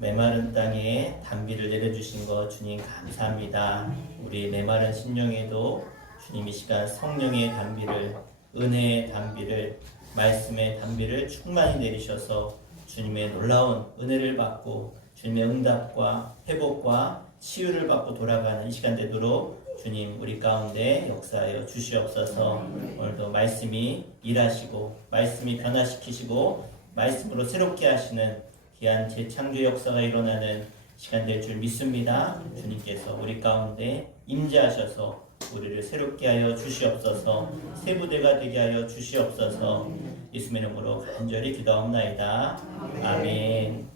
메마른 땅에 단비를 내려주신 것 주님 감사합니다. 우리 메마른 심령에도 주님 이 시간 성령의 단비를, 은혜의 단비를, 말씀의 단비를 충만히 내리셔서 주님의 놀라운 은혜를 받고 주님의 응답과 회복과 치유를 받고 돌아가는 이 시간 되도록 주님 우리 가운데 역사하여 주시옵소서. 오늘도 말씀이 일하시고 말씀이 변화시키시고 말씀으로 새롭게 하시는 귀한 재창조 역사가 일어나는 시간 될 줄 믿습니다. 주님께서 우리 가운데 임재하셔서 우리를 새롭게 하여 주시옵소서. 새 부대가 되게 하여 주시옵소서. 예수님의 이름으로 간절히 기도하옵나이다. 아멘.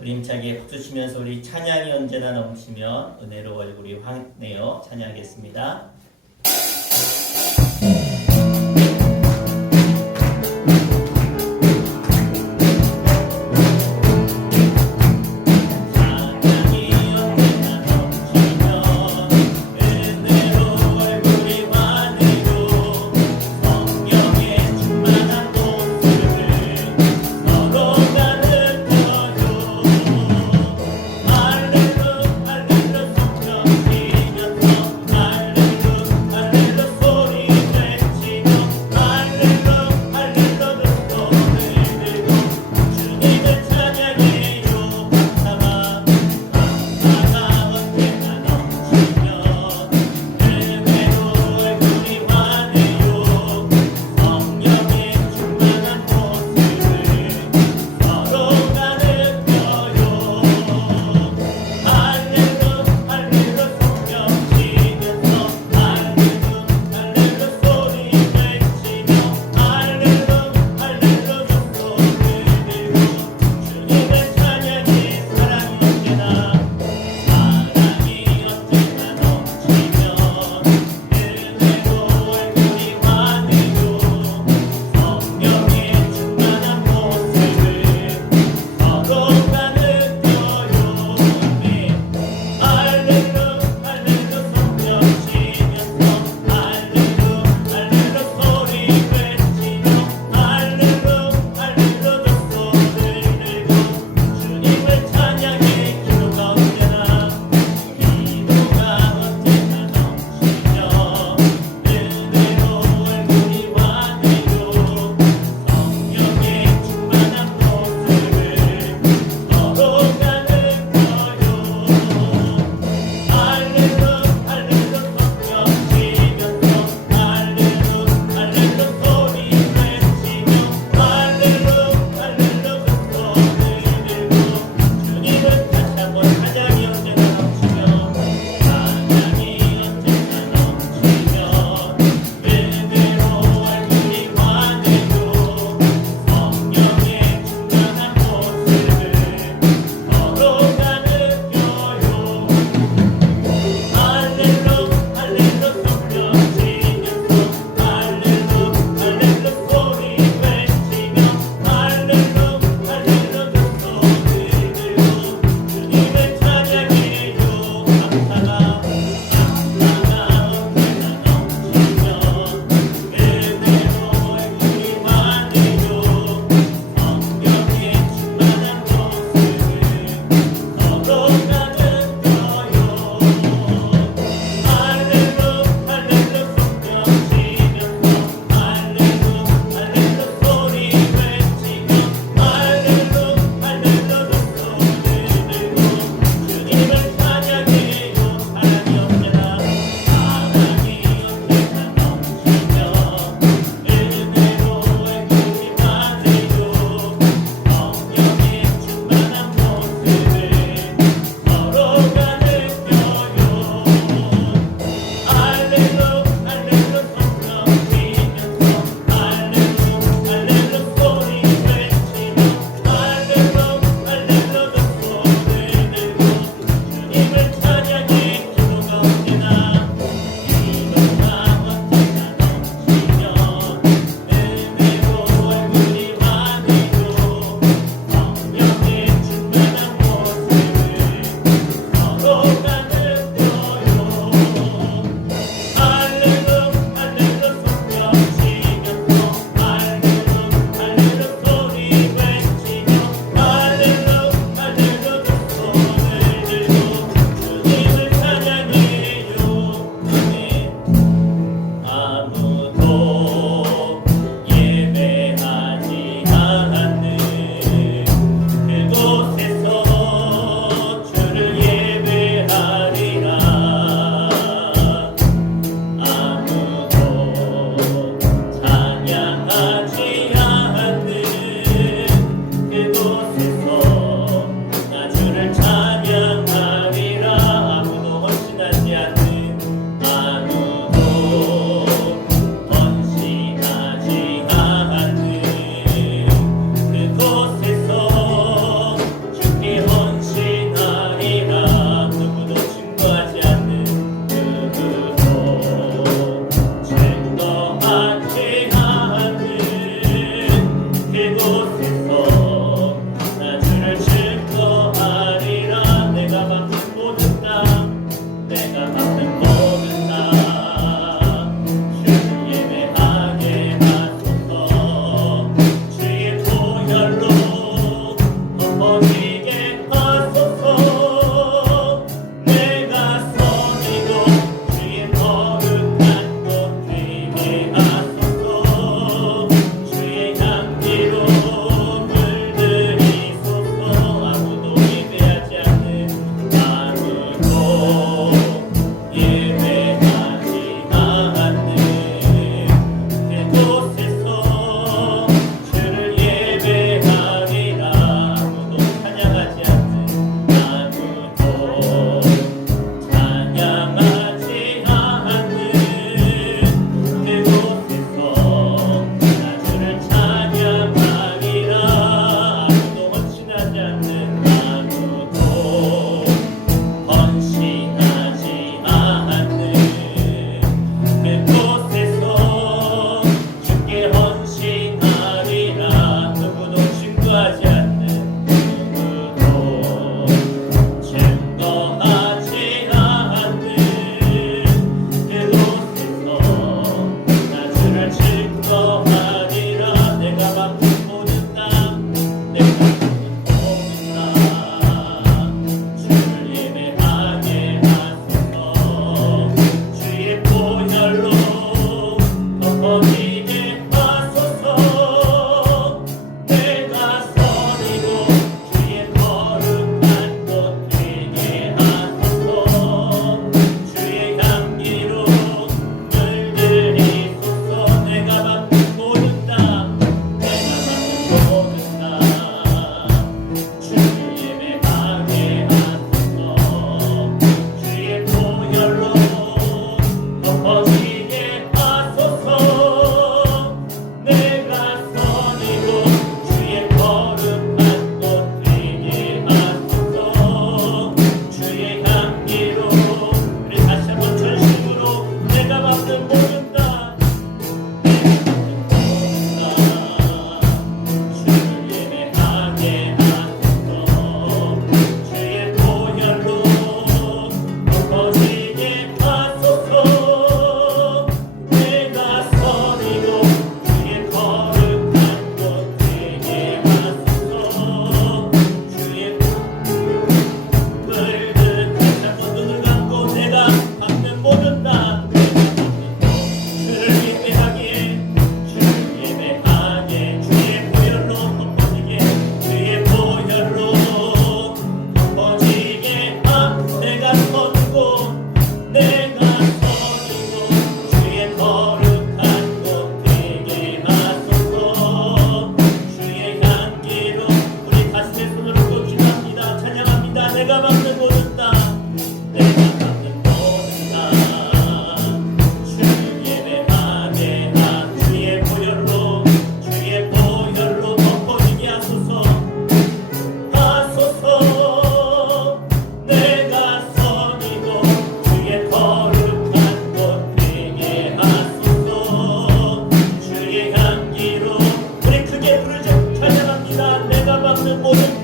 우리 힘차게 박수 치면서 우리 찬양이 언제나 넘치면 은혜로 얼굴이 환해요. 찬양하겠습니다. 할렐루야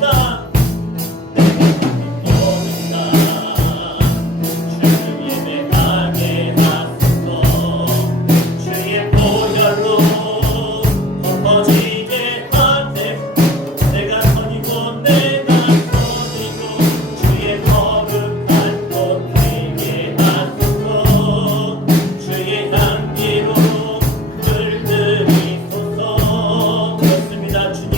땅 모든 땅 주님 예배하게 하소서. 주의 보혈로 덮어지게 하되 내가 선이고 내가 선이고 주의 거룩한 곳 되게 하소서. 주의 향기로 물들이소서. 그렇습니다. 주님,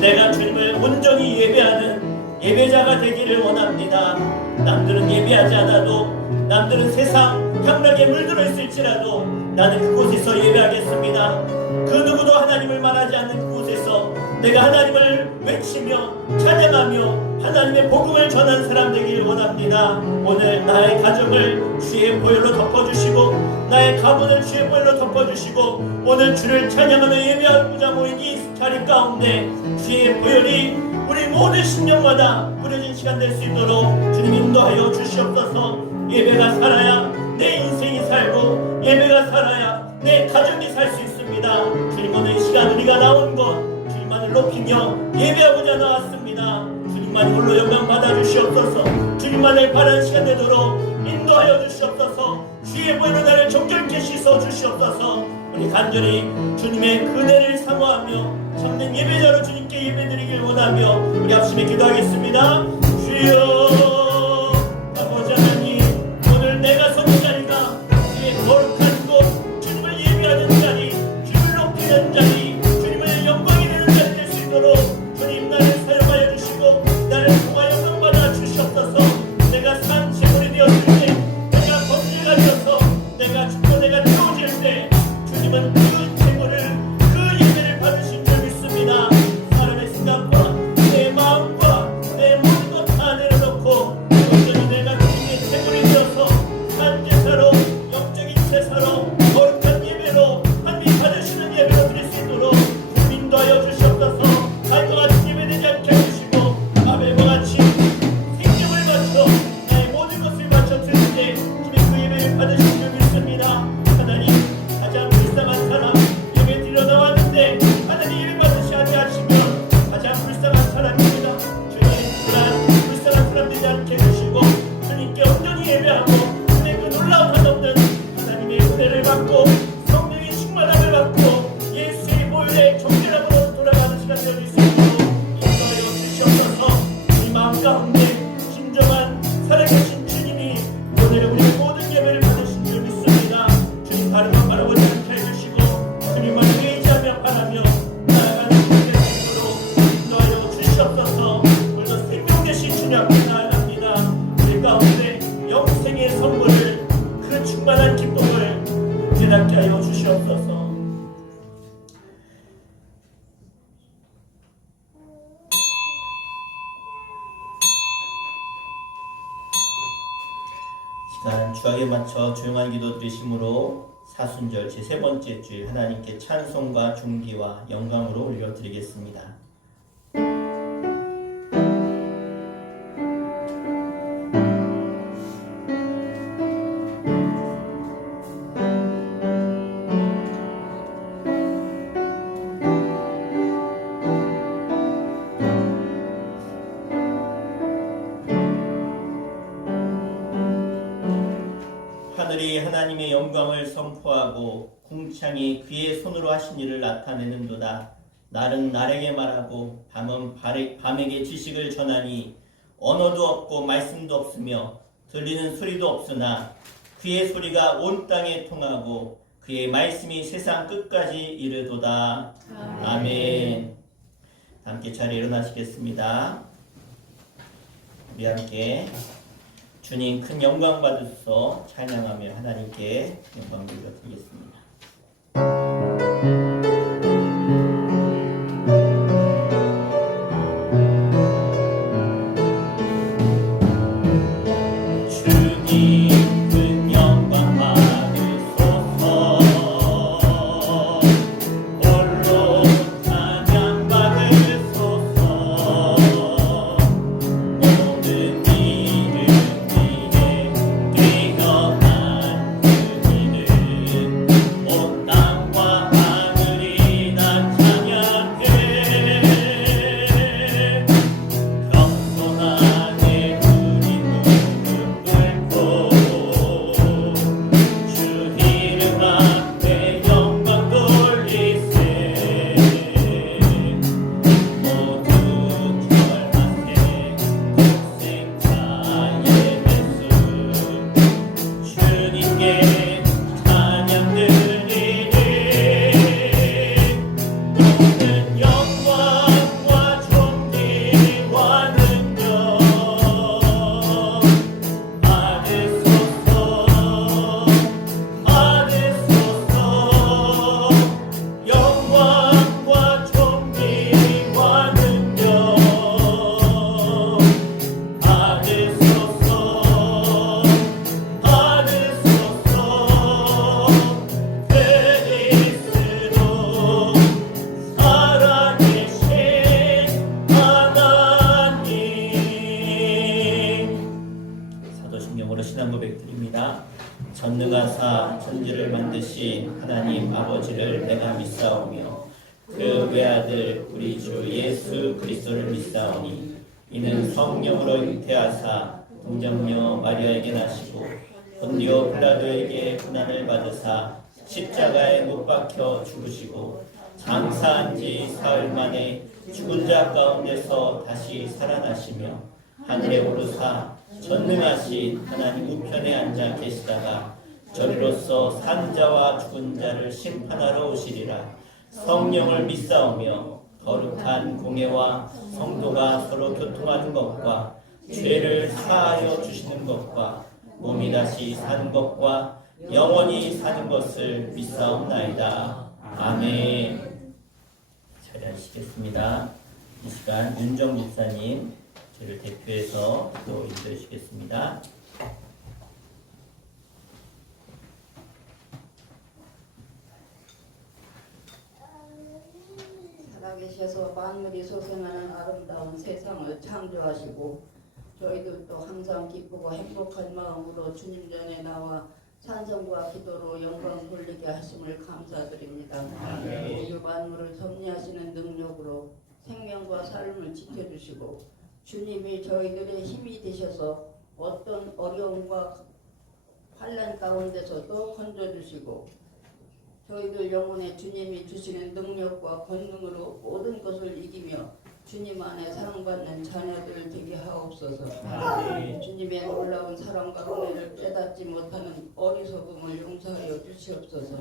내가 주님을 온전히 예배하는 예배자가 되기를 원합니다. 남들은 예배하지 않아도, 남들은 세상 향락에 물들어 있을지라도 나는 그곳에서 예배하겠습니다. 그 누구도 하나님을 말하지 않는 그곳에서 내가 하나님을 외치며 찬양하며 하나님의 복음을 전한 사람 되기를 원합니다. 오늘 나의 가정을 주의 보혈로 덮어주시고 나의 가문을 주의 보혈로 덮어주시고 오늘 주를 찬양하며 예배하고자 모인 이 자리 가운데 주의 보혈이 우리 모든 심령마다 뿌려진 시간 될 수 있도록 주님 인도하여 주시옵소서. 예배가 살아야 내 인생이 살고 예배가 살아야 내 가정이 살 수 있습니다. 주님, 오늘 이 시간 우리가 나온 것 주님만을 높이며 예배하고자 나왔습니다. 주님만이 홀로 영광 받아주시옵소서. 주님만을 바라는 시간 되도록 인도하여 주시옵소서. 주의 보혈로 나를 정결케 씻어 주시옵소서. 우리 간절히 주님의 은혜를 사모하며 참된 예배자로 주님께 예배드리길 원하며 우리 합심에 기도하겠습니다. 주여, 아버지 하나님, 오늘 내가 서는 자리가 주의 거룩한 곳, 주님을 예배하는 자리, 주님을 높이는 자리, 주님의 영광이 되는 자리 될 수 있도록 주님 나를 사용하여 주시고 나를 통하여 영광받아 주시옵소서. 내가 산 제물이 되었을 때, 내가 범죄가 되어서 내가 죽고 내가 태워질 때 주님은 그 제물을 그 예배를 받으신 줄 믿습니다. 사람의 생각과 내 마음과 내 모든 것 다 내려놓고 온전히 내가 주님의 제물이 되어서 산 제사로 영적인 제사로 거룩한 예배로 하나님 받으시는 예배로 드릴 수 있도록 주님 인도하여 주시옵소서. 가인과 같이 예배되지 않게 해주시고 아벨과 같이 생명을 바쳐 나의 모든 것을 바쳐 드릴 때 주님 그 예배를 받으신 줄 믿습니다. 하나님, 가장 불쌍한 사람 예배 드리러 나왔는데 하나님 예배 받으시 아니하시면 가장 불쌍한 사람입니다. 주님, 그러한 불쌍한 사람 되지 않게 해주시고 주님께 온전히 예배하고 주님의 그 놀라운 한없는 하나님의 은혜를 받고 성령의 충만함을 받고 예수의 보혈의 정결함으로 돌아가는 시간 되어질 수 있도록 인도하여 주시옵소서. 이 마음 가운데 진정한 살아계신 주님이 오늘 우리의 모든 예배를 받으신 줄 믿습니다. 주님, 다른 것 바라보지 않게 해주시고 주님만 의지하며 바라며 나아가는 우리 될 수 있도록 인도하여 주시옵소서. 오늘도 생명 되신 주님 앞에 나아갑니다. 우리 가운데 영생의 선물을, 그 충만한 기쁨을 깨닫게 하여 주시옵소서. 시간 주악에 맞춰 조용한 기도 드리심으로 사순절 제3번째 주일 하나님께 찬송과 중기와 영광으로 올려드리겠습니다. 하늘이 하나님의 영광을 선포하고 궁창이 그의 손으로 하신 일을 나타내는도다. 날은 날에게 말하고 밤은 밤에게 지식을 전하니 언어도 없고 말씀도 없으며 들리는 소리도 없으나 그의 소리가 온 땅에 통하고 그의 말씀이 세상 끝까지 이르도다. 아멘. 함께 자리에 일어나시겠습니다. 우리 함께 주님 큰 영광 받으소서 찬양하며 하나님께 영광 돌려드리겠습니다. 주님 큰 영광 받으소서 홀로 찬양 받으소서 모든 뛰어난 그 이는 온 땅과 하늘 전능하사 천지를 만드신 하나님 아버지를 내가 믿사오며 그 외아들 우리 주 예수 그리스도를 믿사오니 이는 성령으로 잉태하사 동정녀 마리아에게 나시고 본디오 빌라도에게 고난을 받으사 십자가에 못 박혀 죽으시고 장사한 지 사흘 만에 죽은 자 가운데서 다시 살아나시며 하늘에 오르사 전능하신 하나님 우편에 앉아 계시다가 저리로서 산 자와 죽은 자를 심판하러 오시리라. 성령을 믿사오며 거룩한 공예와 성도가 서로 교통하는 것과 죄를 사하여 주시는 것과 몸이 다시 사는 것과 영원히 사는 것을 믿사옵나이다. 아멘. 자리하시겠습니다. 이 시간 윤정 목사님 저를 대표해서 또 인도해 주시겠습니다. 살아계셔서 만물이 소생하는 아름다운 세상을 창조하시고 저희들도 항상 기쁘고 행복한 마음으로 주님 전에 나와 찬송과 기도로 영광 돌리게 하심을 감사드립니다. 모두 만물을 섭리하시는 능력으로 생명과 삶을 지켜주시고 주님이 저희들의 힘이 되셔서 어떤 어려움과 환난 가운데서도 건져주시고 저희들 영혼에 주님이 주시는 능력과 권능으로 모든 것을 이기며 주님 안에 사랑받는 자녀들 되게 하옵소서. 주님의 놀라운 사랑과 은혜를 깨닫지 못하는 어리석음을 용서하여 주시옵소서.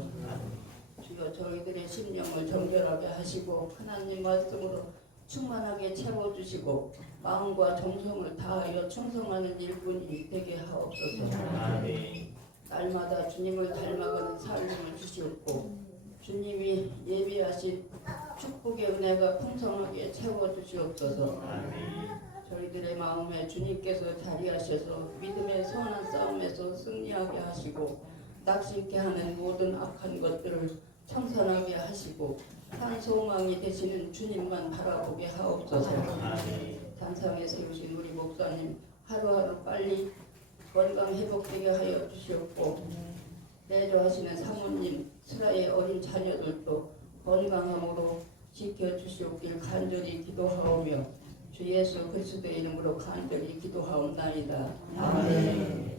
주여 저희들의 심령을 정결하게 하시고 하나님 말씀으로 충만하게 채워주시고 마음과 정성을 다하여 충성하는 일꾼이 되게 하옵소서. 날마다 주님을 닮아가는 삶을 주시옵고 주님이 예비하신 축복의 은혜가 풍성하게 채워주시옵소서. 저희들의 마음에 주님께서 자리하셔서 믿음의 선한 싸움에서 승리하게 하시고 낙심케 하는 모든 악한 것들을 청산하게 하시고 한 소망이 되시는 주님만 바라보게 하옵소서. 단상에 세우신 우리 목사님 하루하루 빨리 건강 회복되게 하여 주시옵고 내조하시는 사모님 스라의 어린 자녀들도 건강함으로 지켜주시옵길 간절히 기도하오며 주 예수 그리스도의 이름으로 간절히 기도하옵나이다. 아멘.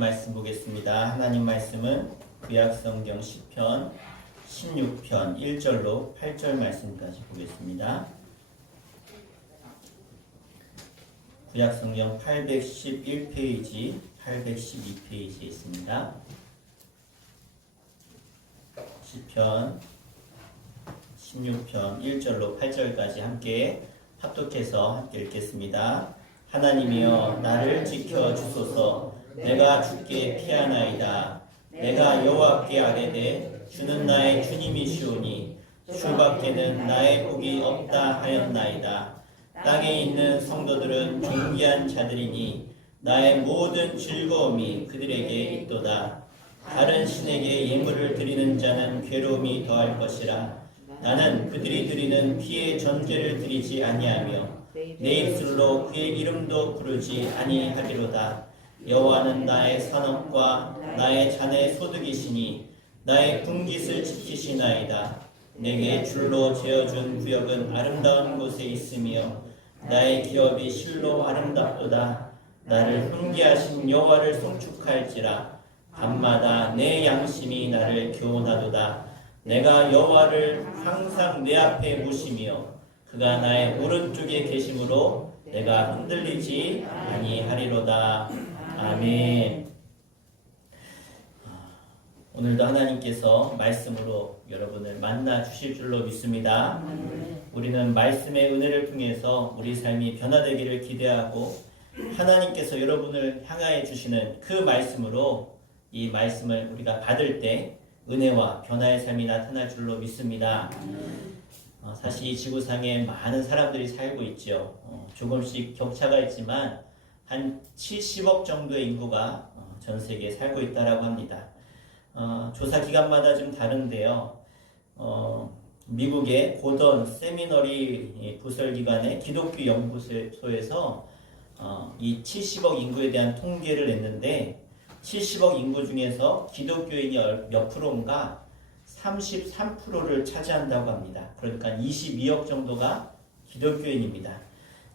말씀 보겠습니다. 하나님 말씀은 구약성경 시편 16편 1절로 8절 말씀까지 보겠습니다. 구약성경 811페이지, 812페이지에 있습니다. 시편 16편 1절로 8절까지 함께 합독해서 함께 읽겠습니다. 하나님이여 나를 지켜주소서. 내가 주께 피하나이다. 내가 여호와께 아뢰되 주는 나의 주님이시오니 주밖에는 나의 복이 없다 하였나이다. 땅에 있는 성도들은 존귀한 자들이니 나의 모든 즐거움이 그들에게 있도다. 다른 신에게 예물을 드리는 자는 괴로움이 더할 것이라. 나는 그들이 드리는 피의 전제를 드리지 아니하며 내 입술로 그의 이름도 부르지 아니하리로다. 여호와는 나의 산업과 나의 자네 소득이시니 나의 군깃을 지키시나이다. 내게 줄로 재어준 구역은 아름다운 곳에 있으며 나의 기업이 실로 아름답도다. 나를 훈계하신 여호와를 송축할지라. 밤마다 내 양심이 나를 교훈하도다. 내가 여호와를 항상 내 앞에 모시며 그가 나의 오른쪽에 계심으로 내가 흔들리지 아니하리로다. 아멘. 오늘도 하나님께서 말씀으로 여러분을 만나 주실 줄로 믿습니다. 우리는 말씀의 은혜를 통해서 우리 삶이 변화되기를 기대하고 하나님께서 여러분을 향하여 주시는 그 말씀으로 이 말씀을 우리가 받을 때 은혜와 변화의 삶이 나타날 줄로 믿습니다. 사실 이 지구상에 많은 사람들이 살고 있죠. 조금씩 격차가 있지만 한 70억 정도의 인구가 전 세계에 살고 있다고 합니다. 조사 기간마다 좀 다른데요. 미국의 고던 세미너리 부설기관의 기독교 연구소에서 이 70억 인구에 대한 통계를 냈는데 70억 인구 중에서 기독교인이 몇 프로인가 33%를 차지한다고 합니다. 그러니까 22억 정도가 기독교인입니다.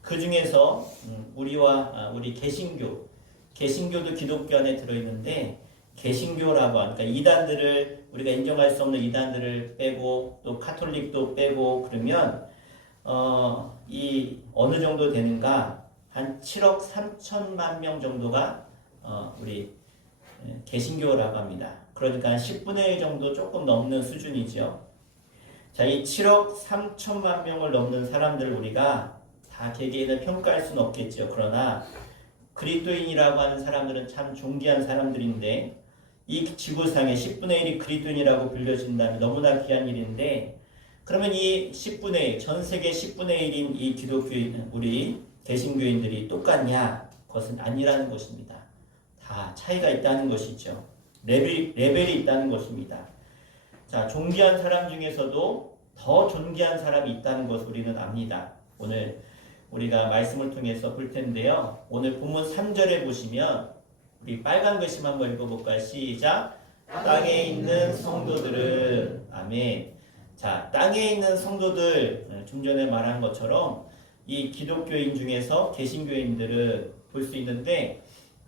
그 중에서 우리 개신교도 기독교 안에 들어있는데 개신교라고 하니까 이단들을 우리가 인정할 수 없는 이단들을 빼고 또 카톨릭도 빼고 그러면 이 어느 정도 되는가 한 7억 3천만 명 정도가 우리 개신교라고 합니다. 그러니까 한 10분의 1 정도 조금 넘는 수준이죠. 자, 이 7억 3천만 명을 넘는 사람들을 우리가 다 개개인을 평가할 수는 없겠죠. 그러나 그리스도인이라고 하는 사람들은 참 존귀한 사람들인데 이 지구상의 10분의 1이 그리스도인이라고 불려진다면 너무나 귀한 일인데 그러면 이 10분의 1, 전 세계 10분의 1인 이 기독교인, 우리 개신교인들이 똑같냐? 그것은 아니라는 것입니다. 다 차이가 있다는 것이죠. 레벨이 있다는 것입니다. 자, 존귀한 사람 중에서도 더 존귀한 사람이 있다는 것을 우리는 압니다. 오늘 우리가 말씀을 통해서 볼 텐데요. 오늘 본문 3절에 보시면 우리 빨간 글씨 한번 읽어볼까요? 시작! 땅에 있는 성도들은 아멘. 자, 땅에 있는 성도들 좀 전에 말한 것처럼 이 기독교인 중에서 개신교인들은 볼 수 있는데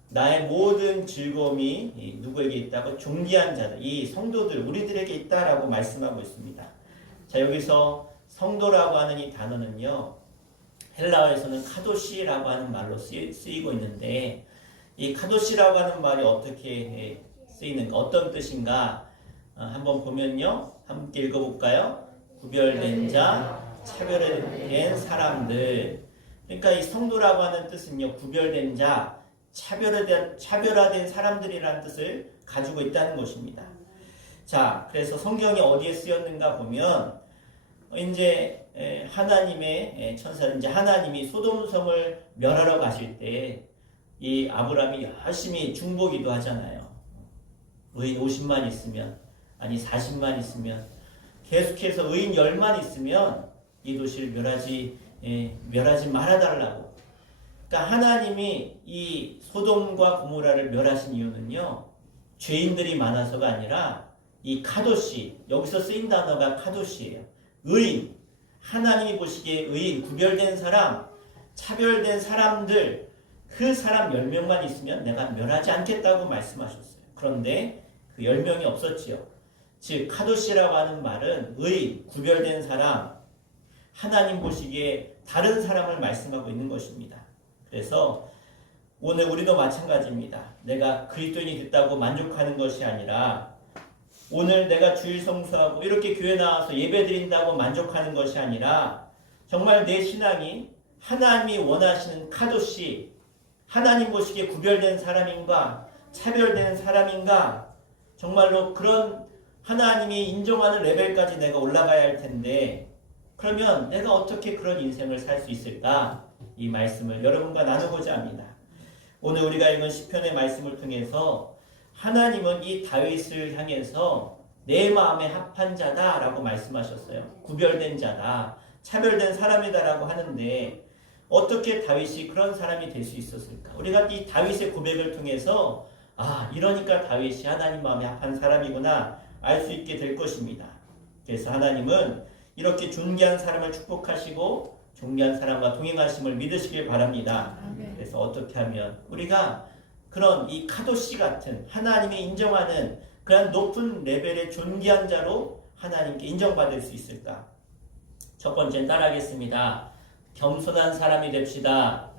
나의 모든 즐거움이 누구에게 있다고? 존귀한 자들, 이 성도들, 우리들에게 있다라고 말씀하고 있습니다. 자, 여기서 성도라고 하는 이 단어는요, 헬라어에서는 카도시라고 하는 말로 쓰이고 있는데 이 카도시라고 하는 말이 어떻게 쓰이는가, 어떤 뜻인가 한번 보면요, 함께 읽어볼까요? 구별된 자, 차별된 사람들. 그러니까 이 성도라고 하는 뜻은요, 구별된 자, 차별화된 사람들이라는 뜻을 가지고 있다는 것입니다. 자, 그래서 성경이 어디에 쓰였는가 보면 이제 하나님의 천사는 이제 하나님이 소돔성을 멸하러 가실 때 이 아브라함이 열심히 중보기도 하잖아요. 의인 50만 있으면, 아니 40만 있으면, 계속해서 의인 10만 있으면 이 도시를 멸하지 말아달라고. 그러니까 하나님이 이 소돔과 고모라를 멸하신 이유는요, 죄인들이 많아서가 아니라 이 카도시, 여기서 쓰인 단어가 카도시예요. 의인, 하나님이 보시기에 의인, 구별된 사람, 차별된 사람들, 그 사람 10명만 있으면 내가 멸하지 않겠다고 말씀하셨어요. 그런데 그 10명이 없었지요. 즉 카도시라고 하는 말은 의인, 구별된 사람, 하나님 보시기에 다른 사람을 말씀하고 있는 것입니다. 그래서 오늘 우리도 마찬가지입니다. 내가 그리스도인이 됐다고 만족하는 것이 아니라 오늘 내가 주일 성수하고 이렇게 교회 나와서 예배 드린다고 만족하는 것이 아니라 정말 내 신앙이 하나님이 원하시는 카도시, 하나님 보시기에 구별된 사람인가, 차별된 사람인가, 정말로 그런 하나님이 인정하는 레벨까지 내가 올라가야 할 텐데 그러면 내가 어떻게 그런 인생을 살 수 있을까? 이 말씀을 여러분과 나누고자 합니다. 오늘 우리가 읽은 시편의 말씀을 통해서 하나님은 이 다윗을 향해서 내 마음에 합한 자다라고 말씀하셨어요. 구별된 자다, 차별된 사람이다라고 하는데 어떻게 다윗이 그런 사람이 될 수 있었을까? 우리가 이 다윗의 고백을 통해서 이러니까 다윗이 하나님 마음에 합한 사람이구나 알 수 있게 될 것입니다. 그래서 하나님은 이렇게 존귀한 사람을 축복하시고 존귀한 사람과 동행하심을 믿으시길 바랍니다. 그래서 어떻게 하면 우리가 그런 이 카도시 같은 하나님이 인정하는 그런 높은 레벨의 존귀한 자로 하나님께 인정받을 수 있을까? 첫 번째는 따라하겠습니다. 겸손한 사람이 됩시다.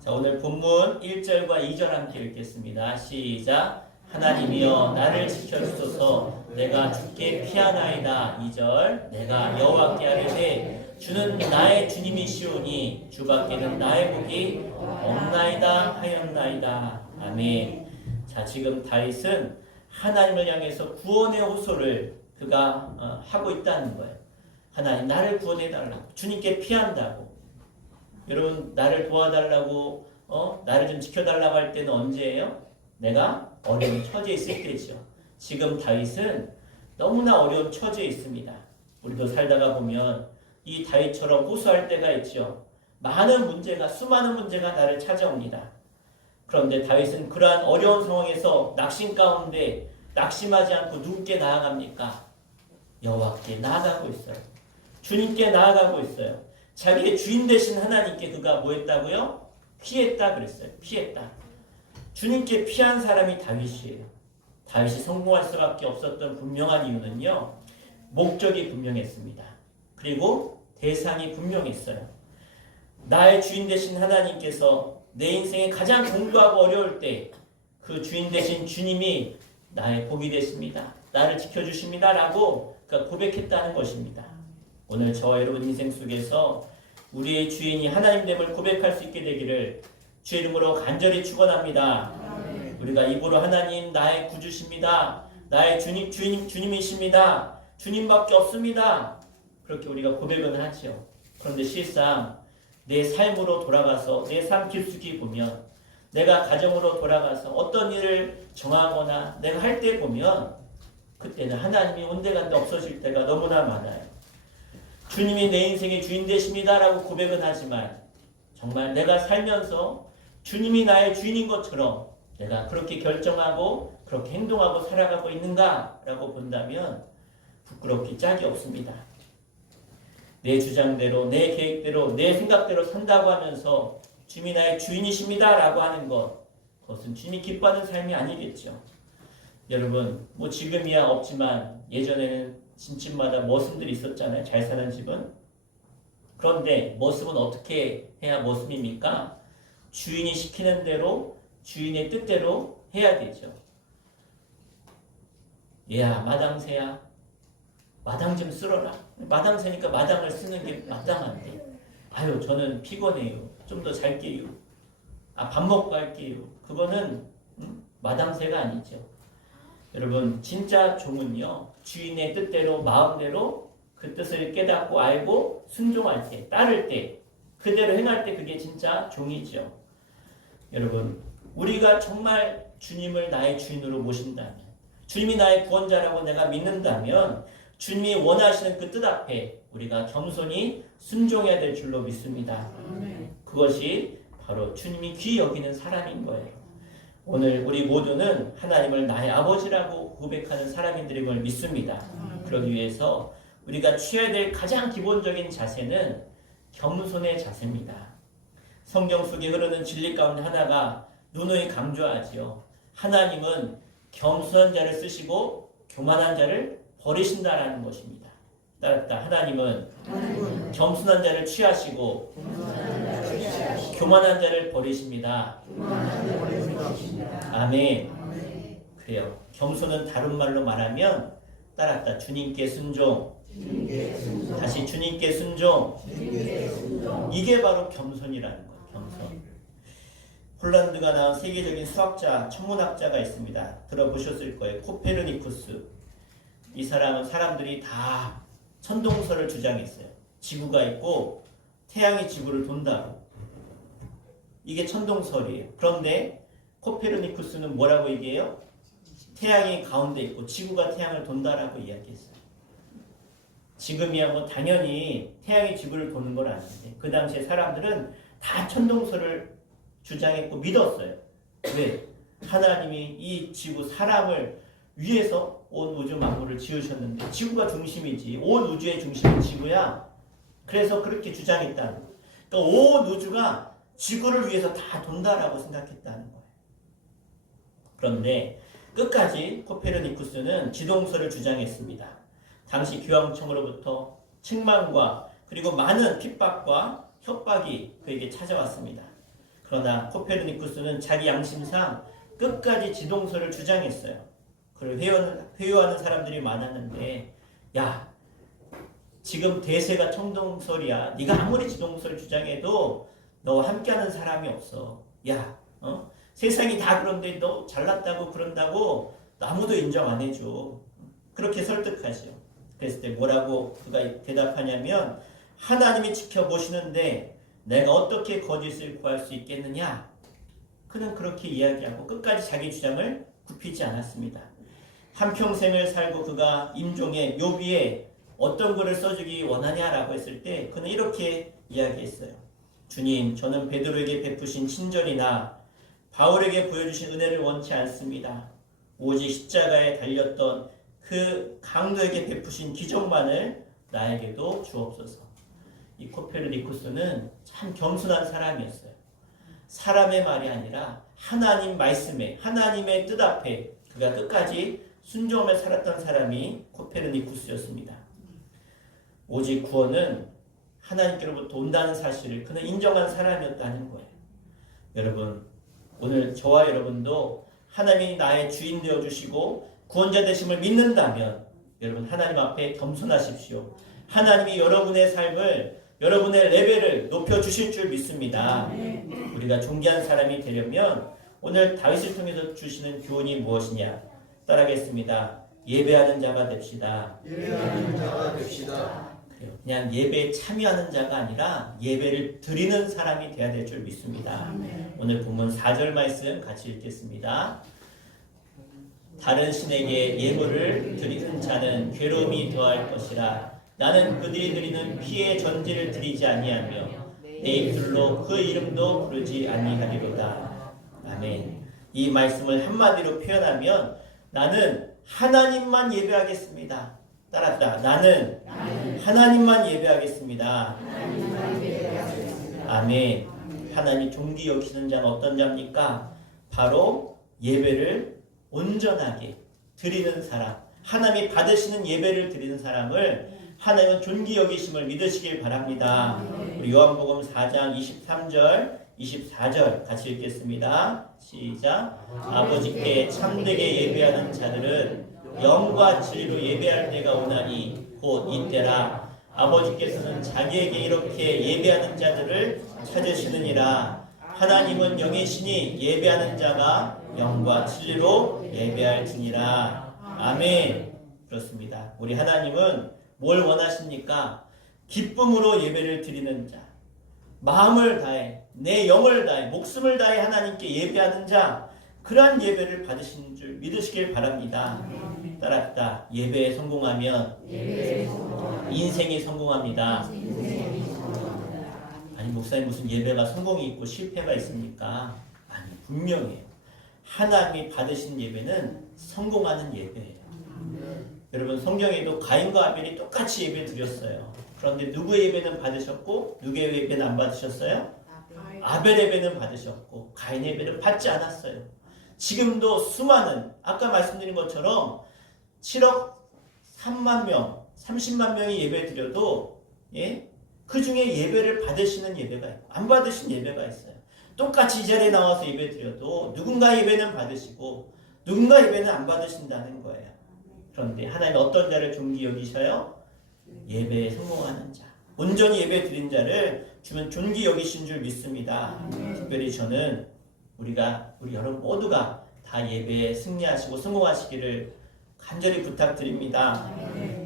자, 오늘 본문 1절과 2절 함께 읽겠습니다. 시작. 하나님이여 나를 지켜주소서. 내가 주께 피하나이다. 2절. 내가 여호와께 아뢰되 주는 나의 주님이시오니 주밖에는 나의 복이 없나이다 하였나이다. 아멘. 자, 지금 다윗은 하나님을 향해서 구원의 호소를 그가 하고 있다는 거예요. 하나님 나를 구원해달라고, 주님께 피한다고. 여러분 나를 도와달라고 나를 좀 지켜달라고 할 때는 언제예요? 내가 어려운 처지에 있을 때죠. 지금 다윗은 너무나 어려운 처지에 있습니다. 우리도 살다가 보면 이 다윗처럼 호소할 때가 있죠. 수많은 문제가 나를 찾아옵니다. 그런데 다윗은 그러한 어려운 상황에서 낙심 가운데 낙심하지 않고 누구께 나아갑니까? 여호와께 나아가고 있어요. 주님께 나아가고 있어요. 자기의 주인 되신 하나님께 그가 뭐 했다고요? 피했다 그랬어요. 피했다. 주님께 피한 사람이 다윗이에요. 다윗이 성공할 수밖에 없었던 분명한 이유는요. 목적이 분명했습니다. 그리고 대상이 분명했어요. 나의 주인 되신 하나님께서 내 인생에 가장 공부하고 어려울 때 그 주인 되신 주님이 나의 복이 되십니다. 나를 지켜주십니다. 라고 그가 고백했다는 것입니다. 오늘 저와 여러분 인생 속에서 우리의 주인이 하나님됨을 고백할 수 있게 되기를 주의 이름으로 간절히 축원합니다. 우리가 입으로 하나님 나의 구주십니다. 나의 주님이십니다. 주님밖에 없습니다. 그렇게 우리가 고백은 하죠. 그런데 실상 내 삶으로 돌아가서 내 삶 깊숙이 보면 내가 가정으로 돌아가서 어떤 일을 정하거나 내가 할 때 보면 그때는 하나님이 온데간데 없어질 때가 너무나 많아요. 주님이 내 인생의 주인 되십니다 라고 고백은 하지만 정말 내가 살면서 주님이 나의 주인인 것처럼 내가 그렇게 결정하고 그렇게 행동하고 살아가고 있는가 라고 본다면 부끄럽기 짝이 없습니다. 내 주장대로 내 계획대로 내 생각대로 산다고 하면서 주님이 나의 주인이십니다 라고 하는 그것은 주님이 기뻐하는 삶이 아니겠죠. 여러분 뭐 지금이야 없지만 예전에는 집집마다 머슴들이 있었잖아요. 잘 사는 집은. 그런데 머슴은 어떻게 해야 머슴입니까? 주인이 시키는 대로 주인의 뜻대로 해야 되죠. 얘야 마당새야 마당 좀 쓸어라. 마당새니까 마당을 쓰는 게 마땅한데 아유 저는 피곤해요. 좀 더 잘게요. 밥 먹고 갈게요. 그거는 마당새가 아니죠. 여러분 진짜 종은요 주인의 뜻대로 마음대로 그 뜻을 깨닫고 알고 순종할 때 따를 때 그대로 행할 때 그게 진짜 종이죠. 여러분 우리가 정말 주님을 나의 주인으로 모신다면 주님이 나의 구원자라고 내가 믿는다면 주님이 원하시는 그 뜻 앞에 우리가 겸손히 순종해야 될 줄로 믿습니다. 그것이 바로 주님이 귀히 여기는 사람인 거예요. 오늘 우리 모두는 하나님을 나의 아버지라고 고백하는 사람인들인 걸 믿습니다. 그러기 위해서 우리가 취해야 될 가장 기본적인 자세는 겸손의 자세입니다. 성경 속에 흐르는 진리 가운데 하나가 누누이 강조하지요. 하나님은 겸손한 자를 쓰시고 교만한 자를 버리신다라는 것입니다. 따랐다. 하나님은 겸손한 자를 취하시고 교만한 자를 버리십니다. 아멘. 그래요. 겸손은 다른 말로 말하면 따랐다. 주님께 순종. 다시 주님께 순종. 이게 바로 겸손이라는 거예요. 겸손. 폴란드가 나온 세계적인 수학자, 천문학자가 있습니다. 들어보셨을 거예요. 코페르니쿠스. 이 사람은 사람들이 다 천동설을 주장했어요. 지구가 있고 태양이 지구를 돈다고. 이게 천동설이에요. 그런데 코페르니쿠스는 뭐라고 얘기해요? 태양이 가운데 있고 지구가 태양을 돈다라고 이야기했어요. 지금이야 뭐 당연히 태양이 지구를 도는 건 아닌데 그 당시에 사람들은 다 천동설을 주장했고 믿었어요. 왜? 하나님이 이 지구 사람을 위해서 온 우주 만물을 지으셨는데 지구가 중심이지 온 우주의 중심은 지구야. 그래서 그렇게 주장했다는 거예요. 그러니까 온 우주가 지구를 위해서 다 돈다라고 생각했다는 거예요. 그런데 끝까지 코페르니쿠스는 지동설을 주장했습니다. 당시 교황청으로부터 책망과 그리고 많은 핍박과 협박이 그에게 찾아왔습니다. 그러나 코페르니쿠스는 자기 양심상 끝까지 지동설을 주장했어요. 그걸 회유하는 사람들이 많았는데 야 지금 대세가 천동설이야. 네가 아무리 지동설 주장해도 너와 함께하는 사람이 없어. 야 세상이 다 그런데 너 잘났다고 그런다고 아무도 인정 안 해줘. 그렇게 설득하죠. 그랬을 때 뭐라고 그가 대답하냐면 하나님이 지켜보시는데 내가 어떻게 거짓을 구할 수 있겠느냐? 그는 그렇게 이야기하고 끝까지 자기 주장을 굽히지 않았습니다. 한평생을 살고 그가 임종의 묘비에 어떤 글을 써주기 원하냐라고 했을 때 그는 이렇게 이야기했어요. 주님, 저는 베드로에게 베푸신 친절이나 바울에게 보여주신 은혜를 원치 않습니다. 오직 십자가에 달렸던 그 강도에게 베푸신 기적만을 나에게도 주옵소서. 이 코페르니쿠스는 참 겸손한 사람이었어요. 사람의 말이 아니라 하나님 말씀에, 하나님의 뜻 앞에 그가 끝까지 순종하며 살았던 사람이 코페르니쿠스였습니다. 오직 구원은 하나님께로부터 온다는 사실을 그는 인정한 사람이었다는 거예요. 여러분, 오늘 저와 여러분도 하나님이 나의 주인 되어주시고 구원자 되심을 믿는다면 여러분 하나님 앞에 겸손하십시오. 하나님이 여러분의 삶을, 여러분의 레벨을 높여주실 줄 믿습니다. 우리가 존귀한 사람이 되려면 오늘 다윗을 통해서 주시는 교훈이 무엇이냐? 따라하겠습니다. 예배하는 자가 됩시다. 예배하는 자가 됩시다. 그냥 예배에 참여하는 자가 아니라 예배를 드리는 사람이 되어야 될 줄 믿습니다. 오늘 본문 4절 말씀 같이 읽겠습니다. 다른 신에게 예물을 드리는 자는 괴로움이 더할 것이라. 나는 그들이 드리는 피의 전제를 드리지 아니하며 내 입술로 그 이름도 부르지 아니하리로다. 아멘. 이 말씀을 한마디로 표현하면 나는 하나님만 예배하겠습니다. 따라합시다. 나는 하나님만 예배하겠습니다. 아멘. 하나님 존귀 여기시는 자는 어떤 자입니까? 바로 예배를 온전하게 드리는 사람, 하나님이 받으시는 예배를 드리는 사람을 하나님은 존귀 여기심을 믿으시길 바랍니다. 우리 요한복음 4장 23절 24절 같이 읽겠습니다. 시작. 아버지께 참되게 예배하는 자들은 영과 진리로 예배할 때가 오나니 곧 이때라. 아버지께서는 자기에게 이렇게 예배하는 자들을 찾으시느니라. 하나님은 영이시니 예배하는 자가 영과 진리로 예배할지니라. 아멘. 그렇습니다. 우리 하나님은 뭘 원하십니까? 기쁨으로 예배를 드리는 자, 마음을 다해, 내 영을 다해, 목숨을 다해 하나님께 예배하는 자, 그러한 예배를 받으시는 줄 믿으시길 바랍니다. 따라합시다. 예배에 성공하면 인생이 성공합니다. 아니 목사님 무슨 예배가 성공이 있고 실패가 있습니까? 아니 분명해요. 하나님이 받으시는 예배는 성공하는 예배예요. 여러분 성경에도 가인과 아벨이 똑같이 예배 드렸어요. 그런데 누구의 예배는 받으셨고 누구의 예배는 안 받으셨어요? 아벨 예배는 받으셨고 가인 예배는 받지 않았어요. 지금도 수많은 아까 말씀드린 것처럼 7억 3만 명, 30만 명이 예배 드려도 그 중에 예배를 받으시는 예배가 있고 안 받으신 예배가 있어요. 똑같이 이 자리에 나와서 예배 드려도 누군가 예배는 받으시고 누군가 예배는 안 받으신다는 거예요. 그런데 하나님은 어떤 자를 존귀 여기셔요? 예배에 성공하는 자, 온전히 예배 드린 자를 주면 존귀 여기신 줄 믿습니다. 특별히 저는 우리 여러분 모두가 다 예배에 승리하시고 성공하시기를 간절히 부탁드립니다.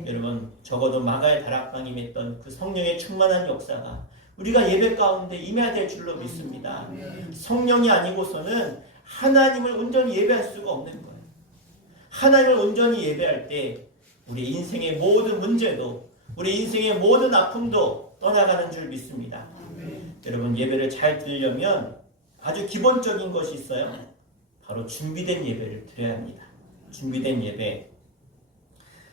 여러분 적어도 마가의 다락방이 맺던 그 성령의 충만한 역사가 우리가 예배 가운데 임해야 될 줄로 믿습니다. 성령이 아니고서는 하나님을 온전히 예배할 수가 없는 거예요. 하나님을 온전히 예배할 때 우리 인생의 모든 문제도 우리 인생의 모든 아픔도 떠나가는 줄 믿습니다. 여러분 예배를 잘 드리려면 아주 기본적인 것이 있어요. 바로 준비된 예배를 드려야 합니다. 준비된 예배.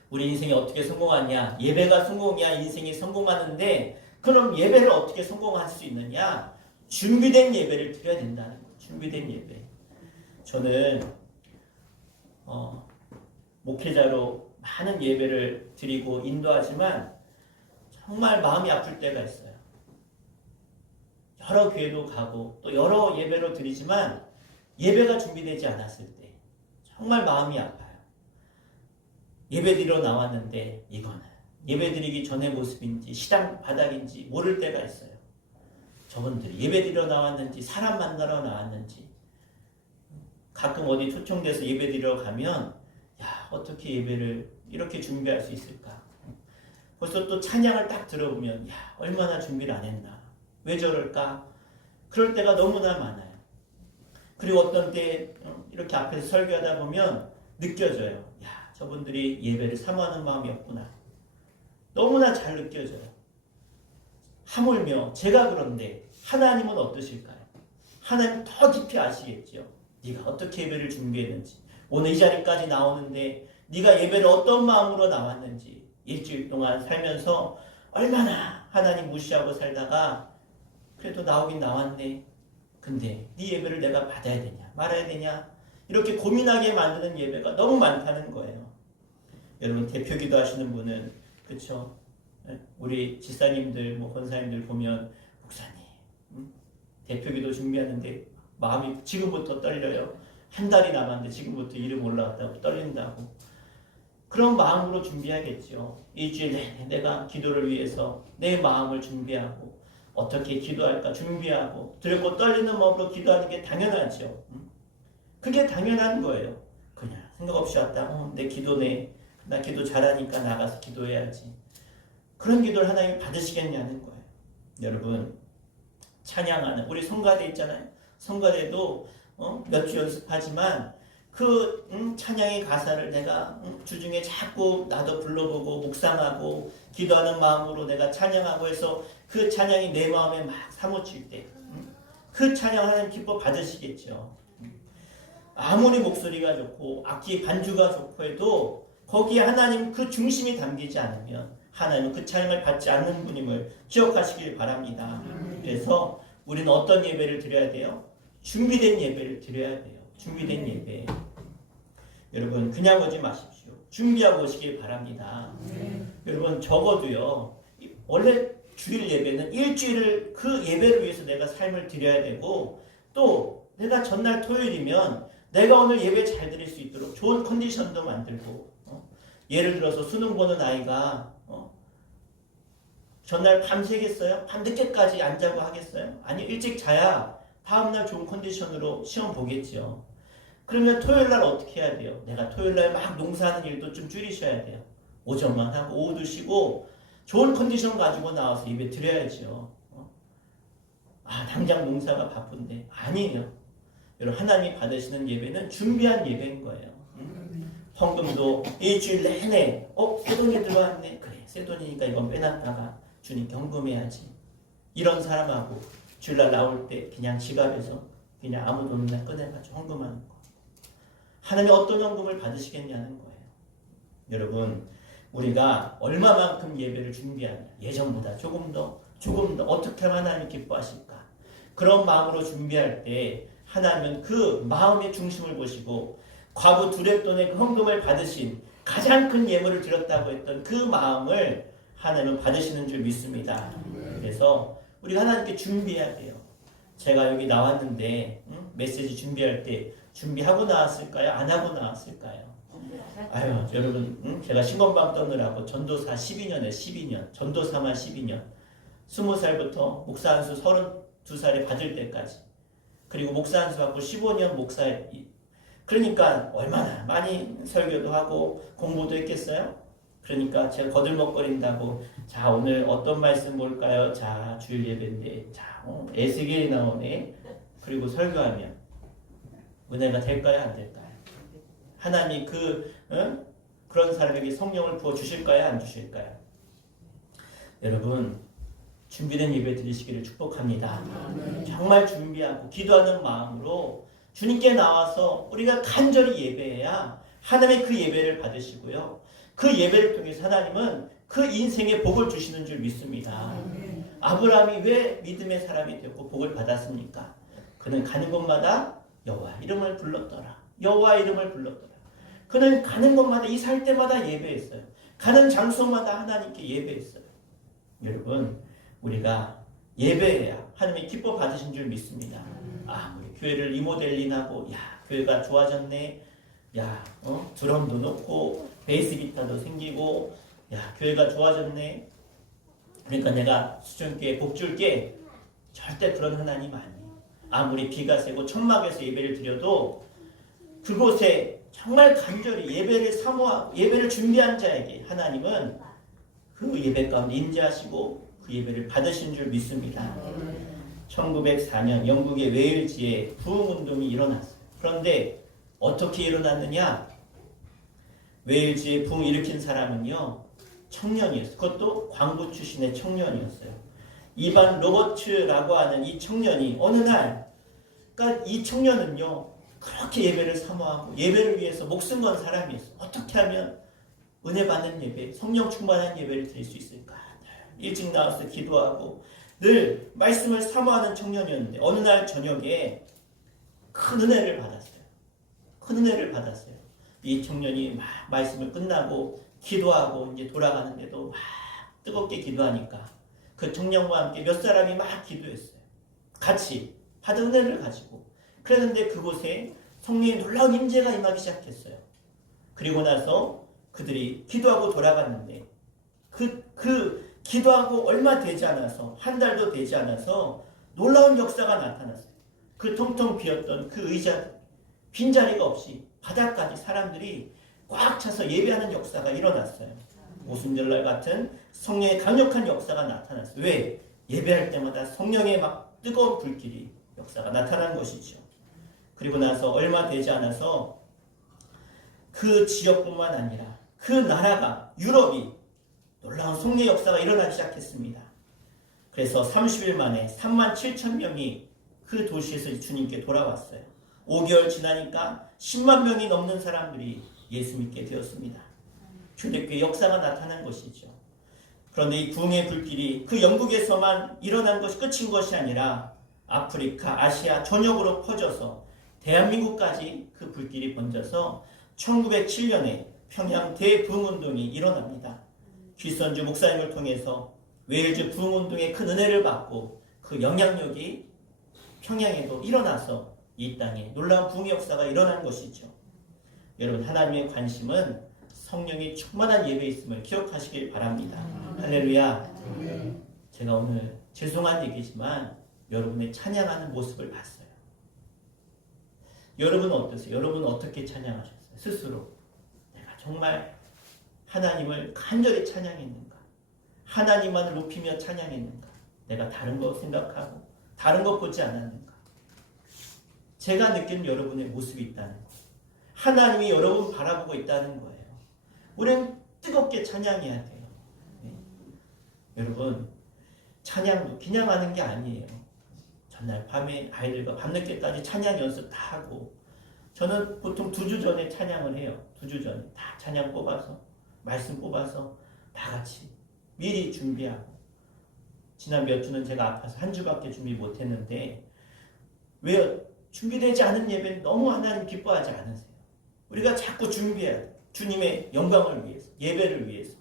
우리 인생이 어떻게 성공하냐? 예배가 성공이야 인생이 성공하는데 그럼 예배를 어떻게 성공할 수 있느냐? 준비된 예배를 드려야 된다는 거예요. 준비된 예배. 저는 목회자로 많은 예배를 드리고 인도하지만 정말 마음이 아플 때가 있어요. 여러 교회도 가고 또 여러 예배로 드리지만 예배가 준비되지 않았을 때 정말 마음이 아파요. 예배 드리러 나왔는데 이거는 예배 드리기 전의 모습인지 시장 바닥인지 모를 때가 있어요. 저분들이 예배 드리러 나왔는지 사람 만나러 나왔는지 가끔 어디 초청돼서 예배 드리러 가면 야, 어떻게 예배를 이렇게 준비할 수 있을까? 벌써 또 찬양을 딱 들어보면 야, 얼마나 준비를 안 했나? 왜 저럴까? 그럴 때가 너무나 많아요. 그리고 어떤 때 이렇게 앞에서 설교하다 보면 느껴져요. 야, 저분들이 예배를 사모하는 마음이 없구나. 너무나 잘 느껴져요. 하물며 제가 그런데 하나님은 어떠실까요? 하나님은 더 깊이 아시겠죠. 네가 어떻게 예배를 준비했는지, 오늘 이 자리까지 나오는데 네가 예배를 어떤 마음으로 나왔는지, 일주일 동안 살면서 얼마나 하나님 무시하고 살다가 그래도 나오긴 나왔네. 근데 네 예배를 내가 받아야 되냐 말아야 되냐 이렇게 고민하게 만드는 예배가 너무 많다는 거예요. 여러분 대표 기도하시는 분은 그렇죠. 우리 지사님들 뭐 권사님들 보면 목사님 대표 기도 준비하는데 마음이 지금부터 떨려요. 한 달이 남았는데 지금부터 이름 올라왔다고 떨린다고. 그런 마음으로 준비하겠죠. 일주일 내내 내가 기도를 위해서 내 마음을 준비하고 어떻게 기도할까 준비하고 두렵고 떨리는 마음으로 기도하는 게 당연하죠. 그게 당연한 거예요. 그냥 생각 없이 왔다. 내 기도네. 나 기도 잘하니까 나가서 기도해야지. 그런 기도를 하나님 받으시겠냐는 거예요. 여러분 찬양하는 우리 성가대 있잖아요. 성가대도 몇 주 연습하지만 그 찬양의 가사를 내가 주중에 자꾸 나도 불러보고 묵상하고 기도하는 마음으로 내가 찬양하고 해서 그 찬양이 내 마음에 막 사무칠 때 그 찬양 하나님 기뻐 받으시겠죠. 아무리 목소리가 좋고 악기 반주가 좋고 해도 거기에 하나님 그 중심이 담기지 않으면 하나님은 그 찬양을 받지 않는 분임을 기억하시길 바랍니다. 그래서 우리는 어떤 예배를 드려야 돼요? 준비된 예배를 드려야 돼요. 준비된 예배. 여러분 그냥 오지 마십시오. 준비하고 오시길 바랍니다. 여러분 적어도요. 원래 주일 예배는 일주일을 그 예배를 위해서 내가 삶을 드려야 되고 또 내가 전날 토요일이면 내가 오늘 예배 잘 드릴 수 있도록 좋은 컨디션도 만들고 예를 들어서 수능 보는 아이가 전날 밤새겠어요? 밤늦게까지 안 자고 하겠어요? 아니 일찍 자야 다음날 좋은 컨디션으로 시험 보겠죠. 그러면 토요일날 어떻게 해야 돼요? 내가 토요일날 막 농사하는 일도 좀 줄이셔야 돼요. 오전만 하고 오후도 쉬고 좋은 컨디션 가지고 나와서 예배 드려야죠. 당장 농사가 바쁜데 아니에요. 여러분 하나님이 받으시는 예배는 준비한 예배인 거예요. 헌금도 일주일 내내 새 돈이 들어왔네. 그래 새 돈이니까 이건 빼놨다가 주님께 헌금해야지. 이런 사람하고 주일날 나올 때 그냥 지갑에서 그냥 아무 돈이나 꺼내가지고 헌금하는 거. 하나님이 어떤 헌금을 받으시겠냐는 거예요. 여러분 우리가 얼마만큼 예배를 준비하냐. 예전보다 조금 더 어떻게 하면 하나님이 기뻐하실까. 그런 마음으로 준비할 때 하나님은 그 마음의 중심을 보시고 과부 두렙돈의 그 헌금을 받으신 가장 큰 예물을 드렸다고 했던 그 마음을 하나님은 받으시는 줄 믿습니다. 그래서 우리가 하나님께 준비해야 돼요. 제가 여기 나왔는데 메시지 준비할 때 준비하고 나왔을까요? 안 하고 나왔을까요? 아유 여러분 제가 신건방 떠느라고 전도사 12년 전도사만 12년 20살부터 목사 안수 32살에 받을 때까지 그리고 목사 안수 받고 15년 목사에 그러니까 얼마나 많이 설교도 하고 공부도 했겠어요? 그러니까 제가 거들먹거린다고 자 오늘 어떤 말씀 볼까요? 자 주일 예배인데 자 에스겔이 나오네. 그리고 설교하면 은혜가 될까요? 안 될까요? 하나님이 그런 사람에게 성령을 부어 주실까요? 안 주실까요? 여러분 준비된 예배 드리시기를 축복합니다. 정말 준비하고 기도하는 마음으로 주님께 나와서 우리가 간절히 예배해야 하나님의 그 예배를 받으시고요. 그 예배를 통해서 하나님은 그 인생에 복을 주시는 줄 믿습니다. 아브라함이 왜 믿음의 사람이 되고 복을 받았습니까? 그는 가는 곳마다 여호와 이름을 불렀더라. 여호와 이름을 불렀더라. 그는 가는 곳마다 이사할 때마다 예배했어요. 가는 장소마다 하나님께 예배했어요. 여러분 우리가 예배해야 하나님이 기뻐 받으신 줄 믿습니다. 우리 교회를 리모델링하고 교회가 좋아졌네. 드럼도 놓고 베이스 기타도 생기고 교회가 좋아졌네. 그러니까 내가 수천교회 복 줄게. 절대 그런 하나님 아니에요. 아무리 비가 세고 천막에서 예배를 드려도 그곳에 정말 간절히 예배를 사모하고 예배를 준비한 자에게 하나님은 그 예배 가운데 임재하시고 그 예배를 받으신 줄 믿습니다. 1904년 영국의 웨일즈에 부흥운동이 일어났어요. 그런데 어떻게 일어났느냐? 웨일즈에 부흥 일으킨 사람은요, 청년이었어요. 그것도 광부 출신의 청년이었어요. 이반 로버츠라고 하는 이 청년이 어느 날, 그러니까 이 청년은요, 그렇게 예배를 사모하고 예배를 위해서 목숨 건 사람이었어요. 어떻게 하면 은혜 받는 예배, 성령 충만한 예배를 드릴 수 있을까? 일찍 나와서 기도하고 늘 말씀을 사모하는 청년이었는데 어느 날 저녁에 큰 은혜를 받았어요. 큰 은혜를 받았어요. 이 청년이 막 말씀을 끝나고 기도하고 이제 돌아가는데도 막 뜨겁게 기도하니까 그 청년과 함께 몇 사람이 막 기도했어요. 같이 받은 은혜를 가지고. 그랬는데 그곳에 성령의 놀라운 임재가 임하기 시작했어요. 그리고 나서 그들이 기도하고 돌아갔는데 그 기도하고 얼마 되지 않아서 한 달도 되지 않아서 놀라운 역사가 나타났어요. 그 텅텅 비었던 그 의자 빈자리가 없이 바닥까지 사람들이 꽉 차서 예배하는 역사가 일어났어요. 오순절날 같은 성령의 강력한 역사가 나타났어요. 왜? 예배할 때마다 성령의 막 뜨거운 불길이 역사가 나타난 것이죠. 그리고 나서 얼마 되지 않아서 그 지역뿐만 아니라 그 나라가 유럽이 놀라운 성령의 역사가 일어나기 시작했습니다. 그래서 30일 만에 37,000명이 그 도시에서 주님께 돌아왔어요. 5개월 지나니까 10만 명이 넘는 사람들이 예수 믿게 되었습니다. 초대교회 역사가 나타난 것이죠. 그런데 이 부흥의 불길이 그 영국에서만 일어난 것이 끝인 것이 아니라 아프리카, 아시아 전역으로 퍼져서 대한민국까지 그 불길이 번져서 1907년에 평양 대부흥운동이 일어납니다. 귀선주 목사님을 통해서 웨일즈 부흥운동의 큰 은혜를 받고 그 영향력이 평양에도 일어나서 이 땅에 놀라운 부흥의 역사가 일어난 것이죠. 여러분, 하나님의 관심은 성령이 충만한 예배에 있음을 기억하시길 바랍니다. 할렐루야. 제가 오늘 죄송한 얘기지만 여러분의 찬양하는 모습을 봤어요. 여러분은 어떠세요? 여러분은 어떻게 찬양하셨어요? 스스로 내가 정말 하나님을 간절히 찬양했는가? 하나님만을 높이며 찬양했는가? 내가 다른 거 생각하고 다른 거 보지 않았는가? 제가 느낀 여러분의 모습이 있다는 거, 하나님이 여러분 바라보고 있다는 거예요. 우리는 뜨겁게 찬양해야 돼요. 네. 여러분, 찬양도 그냥 하는 게 아니에요. 전날 밤에 아이들과 밤늦게까지 찬양 연습 다 하고, 저는 보통 2주 전에 찬양을 해요. 2주 전에 다 찬양 뽑아서, 말씀 뽑아서 다 같이 미리 준비하고. 지난 몇 주는 제가 아파서 한 주밖에 준비 못했는데, 왜요? 준비되지 않은 예배는 너무 하나님 기뻐하지 않으세요. 우리가 자꾸 준비해야 돼요. 주님의 영광을 위해서, 예배를 위해서.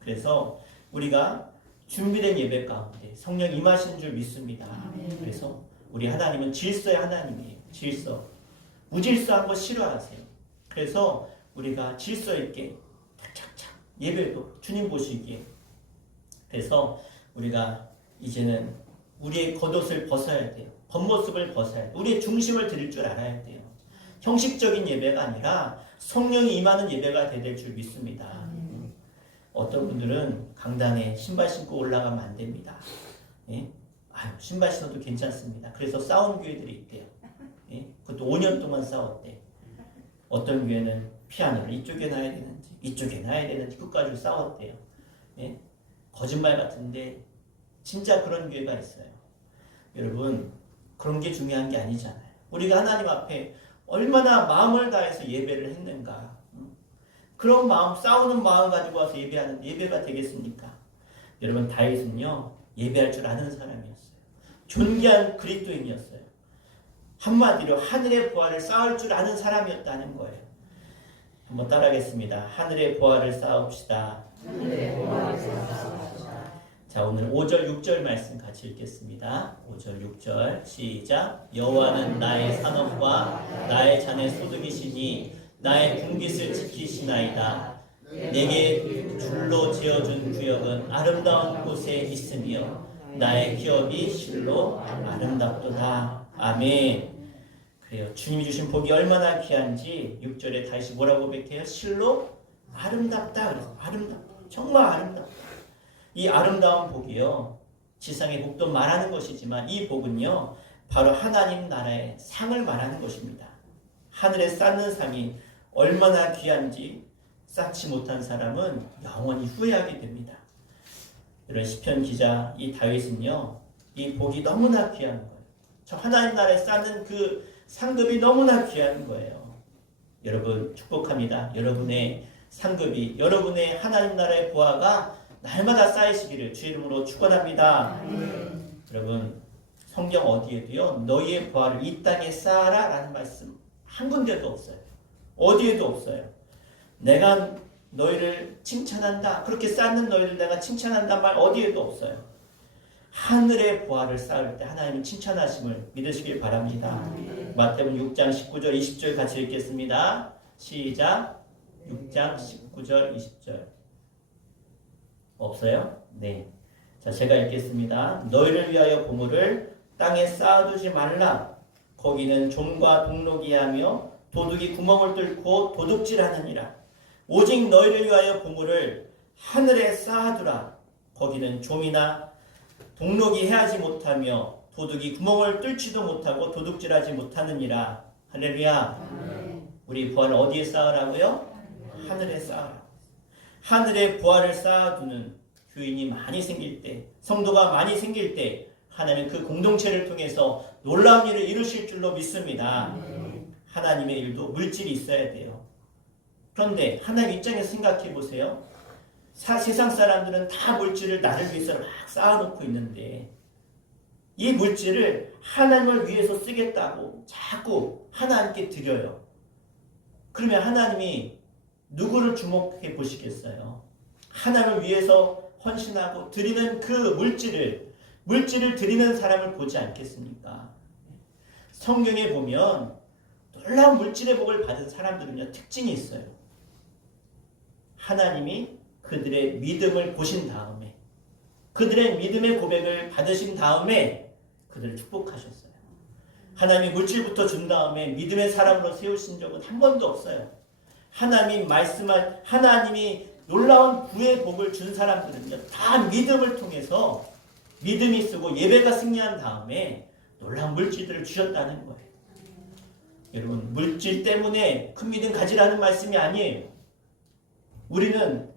그래서 우리가 준비된 예배 가운데 성령 임하시는 줄 믿습니다. 그래서 우리 하나님은 질서의 하나님이에요. 질서. 무질서한 거 싫어하세요. 그래서 우리가 질서 있게 착착착 예배도 주님 보시기에. 그래서 우리가 이제는 우리의 겉옷을 벗어야 돼요. 겉모습을 벗어야 돼요. 우리의 중심을 드릴 줄 알아야 돼요. 형식적인 예배가 아니라 성령이 임하는 예배가 될 줄 믿습니다. 어떤 분들은 강단에 신발 신고 올라가면 안 됩니다. 예? 신발 신어도 괜찮습니다. 그래서 싸운 교회들이 있대요. 예? 그것도 5년 동안 싸웠대. 어떤 교회는 피아노를 이쪽에 놔야 되는지 이쪽에 놔야 되는지 끝까지 싸웠대요. 예? 거짓말 같은데 진짜 그런 교회가 있어요. 여러분, 그런 게 중요한 게 아니잖아요. 우리가 하나님 앞에 얼마나 마음을 다해서 예배를 했는가. 그런 마음, 싸우는 마음 가지고 와서 예배하는 예배가 되겠습니까? 여러분, 다윗은요, 예배할 줄 아는 사람이었어요. 존귀한 그리스도인이었어요. 한마디로 하늘의 보화를 쌓을 줄 아는 사람이었다는 거예요. 한번 따라하겠습니다. 하늘의 보화를 쌓읍시다. 하늘의 보화를 쌓읍시다. 자, 오늘 5절 6절 말씀 같이 읽겠습니다. 5절 6절 시작. 여호와는 나의 산업과 나의 잔의 소득이시니 나의 분깃을 지키시나이다. 내게 줄로 지어준 구역은 아름다운 곳에 있으며 나의 기업이 실로 아름답도다. 아멘. 그래요. 주님이 주신 복이 얼마나 귀한지 6절에 다시 뭐라고 고백해요? 실로 아름답다. 그래서 아름답다. 정말 아름답다. 이 아름다운 복이요. 지상의 복도 말하는 것이지만 이 복은요. 바로 하나님 나라의 상을 말하는 것입니다. 하늘에 쌓는 상이 얼마나 귀한지 쌓지 못한 사람은 영원히 후회하게 됩니다. 이런 시편 기자 이 다윗은요. 이 복이 너무나 귀한 거예요. 저 하나님 나라에 쌓는 그 상급이 너무나 귀한 거예요. 여러분 축복합니다. 여러분의 상급이 여러분의 하나님 나라의 보화가 날마다 쌓이시기를 주 이름으로 축원합니다. 여러분 성경 어디에도요. 너희의 보화를 이 땅에 쌓아라 라는 말씀 한 군데도 없어요. 어디에도 없어요. 내가 너희를 칭찬한다. 그렇게 쌓는 너희를 내가 칭찬한다 말 어디에도 없어요. 하늘의 보화를 쌓을 때 하나님은 칭찬하심을 믿으시길 바랍니다. 마태복음 6장 19절 20절 같이 읽겠습니다. 시작. 6장 19절 20절 없어요? 네. 자, 제가 읽겠습니다. 너희를 위하여 보물을 땅에 쌓아두지 말라. 거기는 좀과 동록이 하며 도둑이 구멍을 뚫고 도둑질하느니라. 오직 너희를 위하여 보물을 하늘에 쌓아두라. 거기는 좀이나 동록이 해하지 못하며 도둑이 구멍을 뚫지도 못하고 도둑질하지 못하느니라. 할렐루야. 우리 부활을 어디에 쌓으라고요? 하늘에 쌓으라. 하늘에 부활을 쌓아두는 교인이 많이 생길 때, 성도가 많이 생길 때 하나님은 그 공동체를 통해서 놀라운 일을 이루실 줄로 믿습니다. 하나님의 일도 물질이 있어야 돼요. 그런데 하나님 입장에서 생각해 보세요. 세상 사람들은 다 물질을 나를 위해서 막 쌓아놓고 있는데 이 물질을 하나님을 위해서 쓰겠다고 자꾸 하나님께 드려요. 그러면 하나님이 누구를 주목해 보시겠어요? 하나님을 위해서 헌신하고 드리는 그 물질을 드리는 사람을 보지 않겠습니까? 성경에 보면 놀라운 물질의 복을 받은 사람들은요, 특징이 있어요. 하나님이 그들의 믿음을 보신 다음에, 그들의 믿음의 고백을 받으신 다음에 그들을 축복하셨어요. 하나님이 물질부터 준 다음에 믿음의 사람으로 세우신 적은 한 번도 없어요. 하나님이 놀라운 부의 복을 준 사람들은요, 다 믿음을 통해서 믿음이 쓰고 예배가 승리한 다음에 놀라운 물질들을 주셨다는 거예요. 여러분, 물질 때문에 큰 믿음 가지라는 말씀이 아니에요. 우리는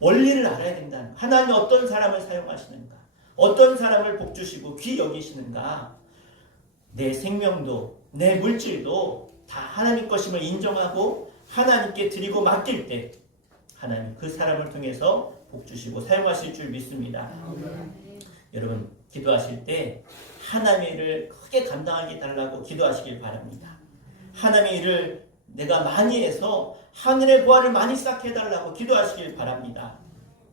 원리를 알아야 된다는 거예요. 하나님이 어떤 사람을 사용하시는가, 어떤 사람을 복주시고 귀 여기시는가, 내 생명도 내 물질도 다 하나님 것임을 인정하고 하나님께 드리고 맡길 때 하나님 그 사람을 통해서 복주시고 사용하실 줄 믿습니다. 여러분 기도하실 때 하나님의 일을 크게 감당하게 달라고 기도하시길 바랍니다. 하나님의 일을 내가 많이 해서 하늘의 보화를 많이 쌓게 해달라고 기도하시길 바랍니다.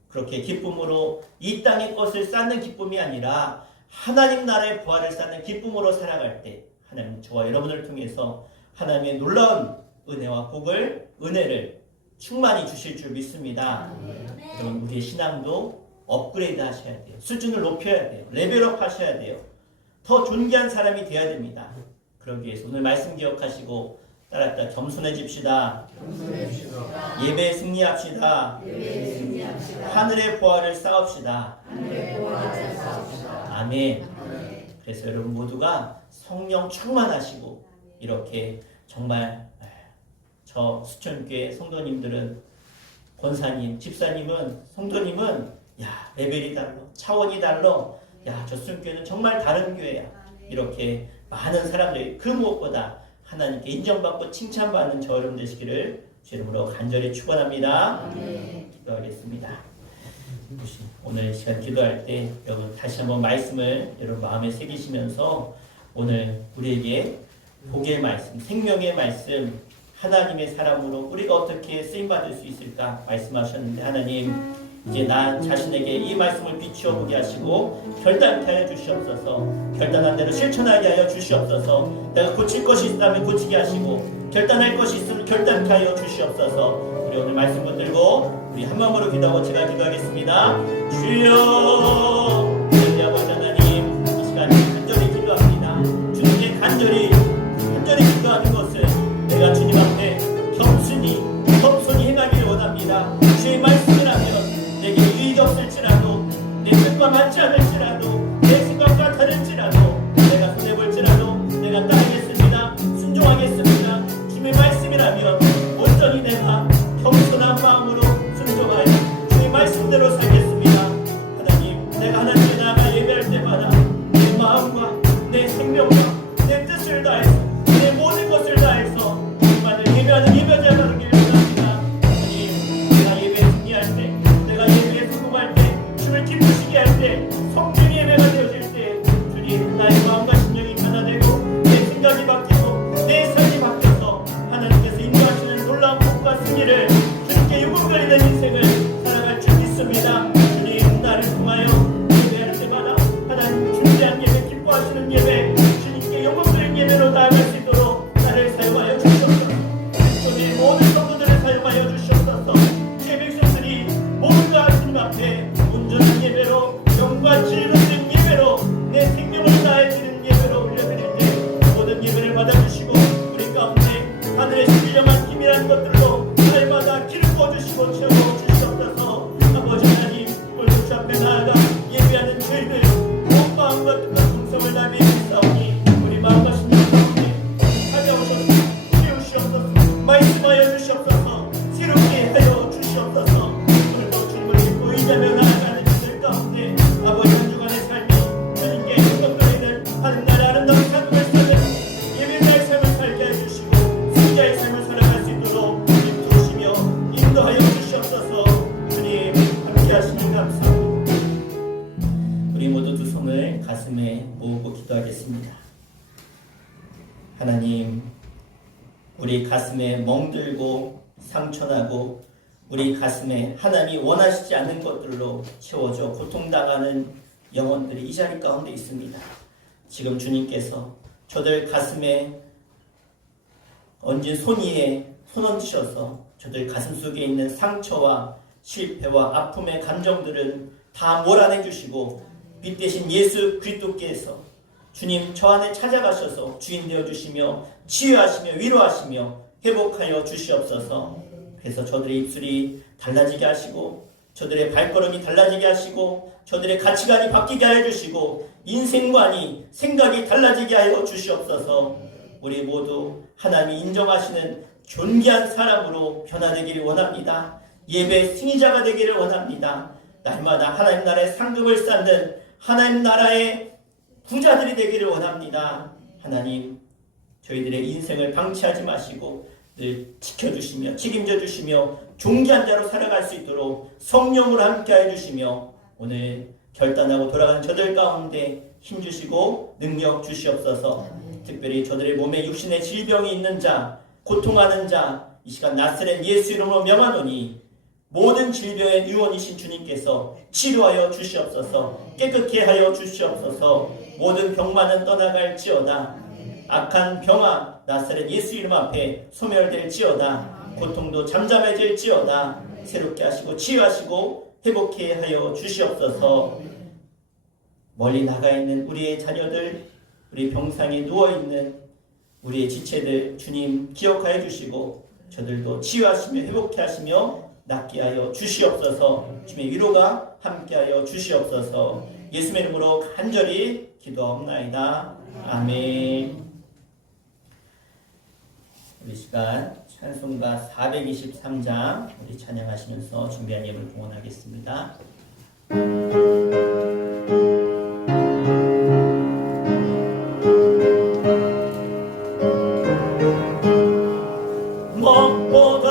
그렇게 기쁨으로 이 땅의 것을 쌓는 기쁨이 아니라 하나님 나라의 보화를 쌓는 기쁨으로 살아갈 때 하나님 저와 여러분을 통해서 하나님의 놀라운 은혜와 복을, 은혜를 충만히 주실 줄 믿습니다. 여러분 우리의 신앙도 업그레이드 하셔야 돼요. 수준을 높여야 돼요. 레벨업 하셔야 돼요. 더 존귀한 사람이 되어야 됩니다. 그러기 위해서 오늘 말씀 기억하시고 따라 겸손해집시다. 예배에 승리합시다. 하늘의 보화를 쌓읍시다. 아멘. 그래서 여러분 모두가 성령 충만하시고 이렇게 정말 저 수천교회 성도님들은 권사님, 집사님은 성도님은 야 레벨이 달라, 차원이 달라. 야 저 수천교회는 정말 다른 교회야. 이렇게 많은 사람들이 그 무엇보다 하나님께 인정받고 칭찬받는 저 여러분 되시기를 주 이름으로 간절히 축원합니다. 기도하겠습니다. 오늘 시간 기도할 때 여러분 다시 한번 말씀을 여러분 마음에 새기시면서 오늘 우리에게 복의 말씀, 생명의 말씀, 하나님의 사람으로 우리가 어떻게 쓰임받을 수 있을까 말씀하셨는데 하나님 이제 나 자신에게 이 말씀을 비추어 보게 하시고 결단케 하여 주시옵소서. 결단한 대로 실천하게 하여 주시옵소서. 내가 고칠 것이 있다면 고치게 하시고 결단할 것이 있으면 결단케 하여 주시옵소서. 우리 오늘 말씀 붙들고 우리 한 마음으로 기도하고 제가 기도하겠습니다. 주여 아버지 하나님 이 시간에 간절히 기도합니다. 주님께 간절히 받아주시고 우리 가운데 하늘의 신령한 힘이라는 것들로 날마다 길을 부어주시고 채워주시옵소서. 아버지 하나님, 오늘 주 앞에 나아가 예배하는 저희들 온 마음과 뜻과 충성을 다하며 싸우니 우리 마음과 심령 가운데 찾아오셔서 채우시옵소서. 말씀하여 주시옵소서. 새롭게 하여 주시옵소서. 오늘도 주님을 믿고 의지하며 나아가는 저들 가운데 아버지 한 주간의 삶이 주님께 영광되는 하늘나라 아름다운 삶을 사는 예배자의 삶을 살게 해주시고 승자의 삶을 살아갈 수 있도록 인도하시며 인도하여 주시옵소서. 주님 함께 하시니 감사합니다. 우리 모두 두 손을 가슴에 모으고 기도하겠습니다. 하나님, 우리 가슴에 멍들고 상처나고 우리 가슴에 하나님이 원하시지 않는 것들로 채워져 고통당하는 영혼들이 이 자리 가운데 있습니다. 지금 주님께서 저들 가슴에 얹은 손 위에 손 얹으셔서 저들 가슴 속에 있는 상처와 실패와 아픔의 감정들은 다 몰아내 주시고 빛 대신 예수 그리스도께서 주님 저 안에 찾아가셔서 주인 되어 주시며 치유하시며 위로하시며 회복하여 주시옵소서. 그래서 저들의 입술이 달라지게 하시고 저들의 발걸음이 달라지게 하시고 저들의 가치관이 바뀌게 하여 주시고 인생관이 생각이 달라지게 하여 주시옵소서. 우리 모두 하나님이 인정하시는 존귀한 사람으로 변화되기를 원합니다. 예배 승리자가 되기를 원합니다. 날마다 하나님 나라의 상급을 쌓는 하나님 나라의 부자들이 되기를 원합니다. 하나님, 저희들의 인생을 방치하지 마시고 늘 지켜주시며 책임져 주시며 존귀한 자로 살아갈 수 있도록 성령으로 함께해 주시며 오늘 결단하고 돌아가는 저들 가운데 힘주시고 능력 주시옵소서. 특별히 저들의 몸에 육신의 질병이 있는 자, 고통하는 자, 이 시간 나사렛 예수 이름으로 명하노니 모든 질병의 유언이신 주님께서 치료하여 주시옵소서. 깨끗게 하여 주시옵소서. 모든 병만은 떠나갈지어다. 악한 병아 나사렛 예수 이름 앞에 소멸될지어다. 고통도 잠잠해질지어다. 새롭게 하시고 치유하시고 회복케 하여 주시옵소서. 멀리 나가 있는 우리의 자녀들, 우리 병상에 누워있는 우리의 지체들 주님 기억하여 주시고 저들도 치유하시며 회복케 하시며 낫게 하여 주시옵소서. 주님의 위로가 함께하여 주시옵소서. 예수의 이름으로 간절히 기도하옵나이다. 아멘. 우리 시간 찬송가 423장 우리 찬양하시면서 준비한 예물 봉헌하겠습니다.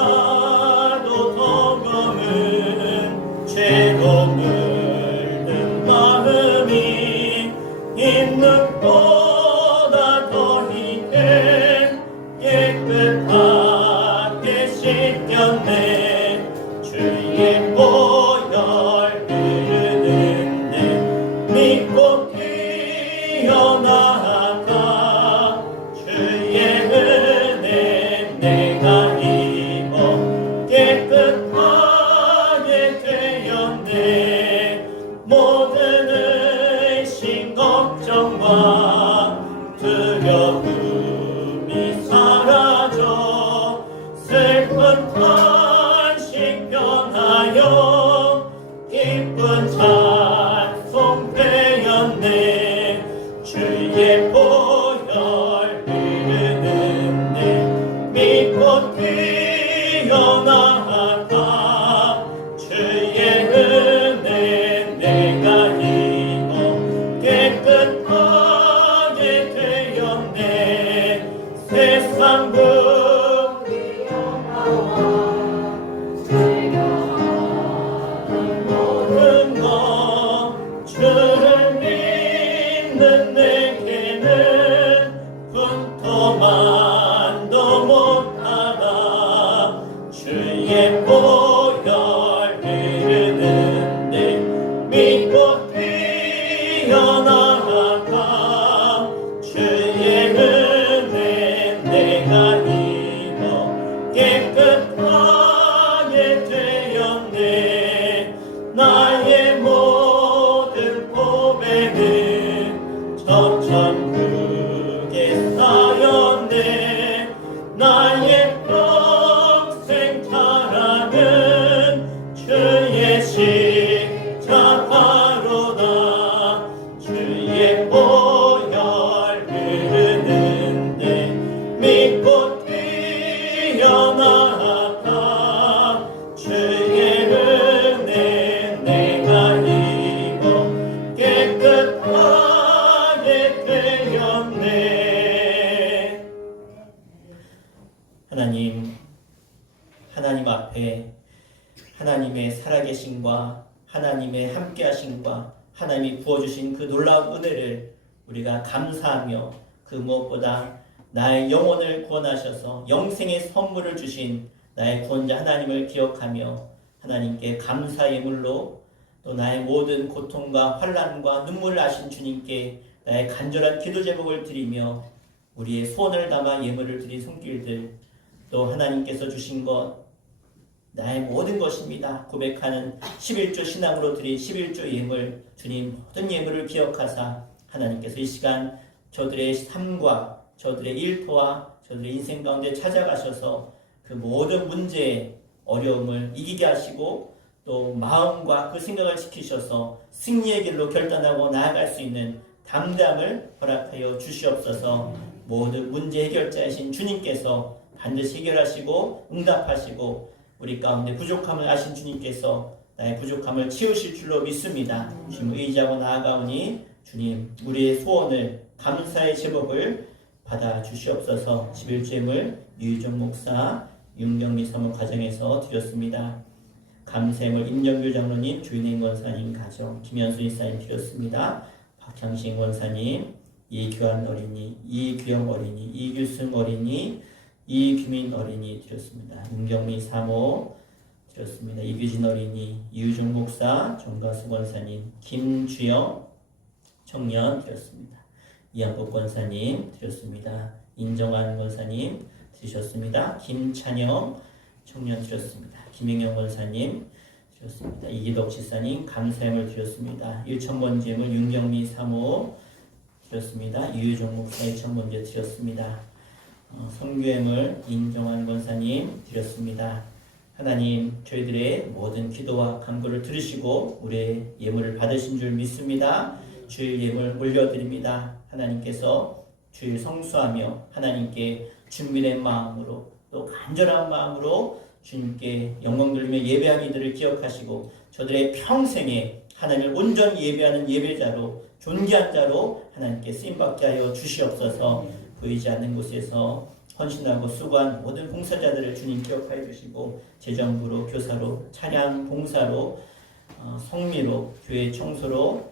무엇보다도 더 검은 죄로 물든 마음이 있는 보다 더 희게 깨끗하게 씻겼네. 주의 보혈 흐르는데 믿고 뛰어나가 주의 은혜 내가 입어 깨끗하게 되었네. 모든 의심 걱정과 두려움이 사라져 슬픈 탄식 변하여 기쁜 찬송 되었네. 주의 보혈 흐르는데 믿고 뛰어나가 주의 은혜 내가 입어 깨끗하게 되었네. 세상 모든 것 주를 믿는 내게는 분토만도 못하다. 주의 보혈 흐르는데 믿고 뛰어나가 주의 은혜 내가 입어 깨끗하게 되었네. 나의 모든 고백은 저 천국에 쌓였네. 하나님 앞에 하나님의 살아계심과 하나님의 함께하심과 하나님이 부어주신 그 놀라운 은혜를 우리가 감사하며 그 무엇보다 나의 영혼을 구원하셔서 영생의 선물을 주신 나의 구원자 하나님을 기억하며 하나님께 감사의 예물로 또 나의 모든 고통과 환난과 눈물을 아신 주님께 나의 간절한 기도 제목을 드리며 우리의 소원을 담아 예물을 드린 손길들 또 하나님께서 주신 것 나의 모든 것입니다. 고백하는 11조 신앙으로 드린 11조 예물 주님 모든 예물을 기억하사 하나님께서 이 시간 저들의 삶과 저들의 일터와 저들의 인생 가운데 찾아가셔서 그 모든 문제의 어려움을 이기게 하시고 또 마음과 그 생각을 지키셔서 승리의 길로 결단하고 나아갈 수 있는 담대함을 허락하여 주시옵소서. 모든 문제 해결자이신 주님께서 반드시 해결하시고 응답하시고 우리 가운데 부족함을 아신 주님께서 나의 부족함을 채우실 줄로 믿습니다. 주님 의지하고 나아가오니 주님 우리의 소원을 감사의 제목을 받아 주시옵소서. 11제물 유희정 목사 윤경미 사모 가정에서 드렸습니다. 감사함을 임정규 장로님, 주인행 권사님 가정, 김현수 이사님 드렸습니다. 박향신 권사님, 이규환 어린이, 이규영 어린이, 이규승 어린이, 이규민 어린이 드렸습니다. 윤경미 사모 드렸습니다. 이규진 어린이, 이유종 목사, 정가수 권사님, 김주영 청년 드렸습니다. 이한복 권사님 드렸습니다. 인정한 권사님 드리셨습니다. 김찬영 청년 드렸습니다. 김영영 권사님 드렸습니다. 이기덕 지사님 감사함을 드렸습니다. 1,000번제물 윤경미 사모 드렸습니다. 유유종 목사 1,000번제 드렸습니다. 성교회물 인정한 권사님 드렸습니다. 하나님 저희들의 모든 기도와 간구를 들으시고 우리의 예물을 받으신 줄 믿습니다. 주일 예물 올려드립니다. 하나님께서 주일 성수하며 하나님께 준비된 마음으로 또 간절한 마음으로 주님께 영광 돌리며 예배한 이들을 기억하시고 저들의 평생에 하나님을 온전히 예배하는 예배자로 존귀한 자로 하나님께 쓰임받게 하여 주시옵소서. 보이지 않는 곳에서 헌신하고 수고한 모든 봉사자들을 주님 기억하여 주시고 재정부로 교사로 찬양 봉사로 성미로 교회 청소로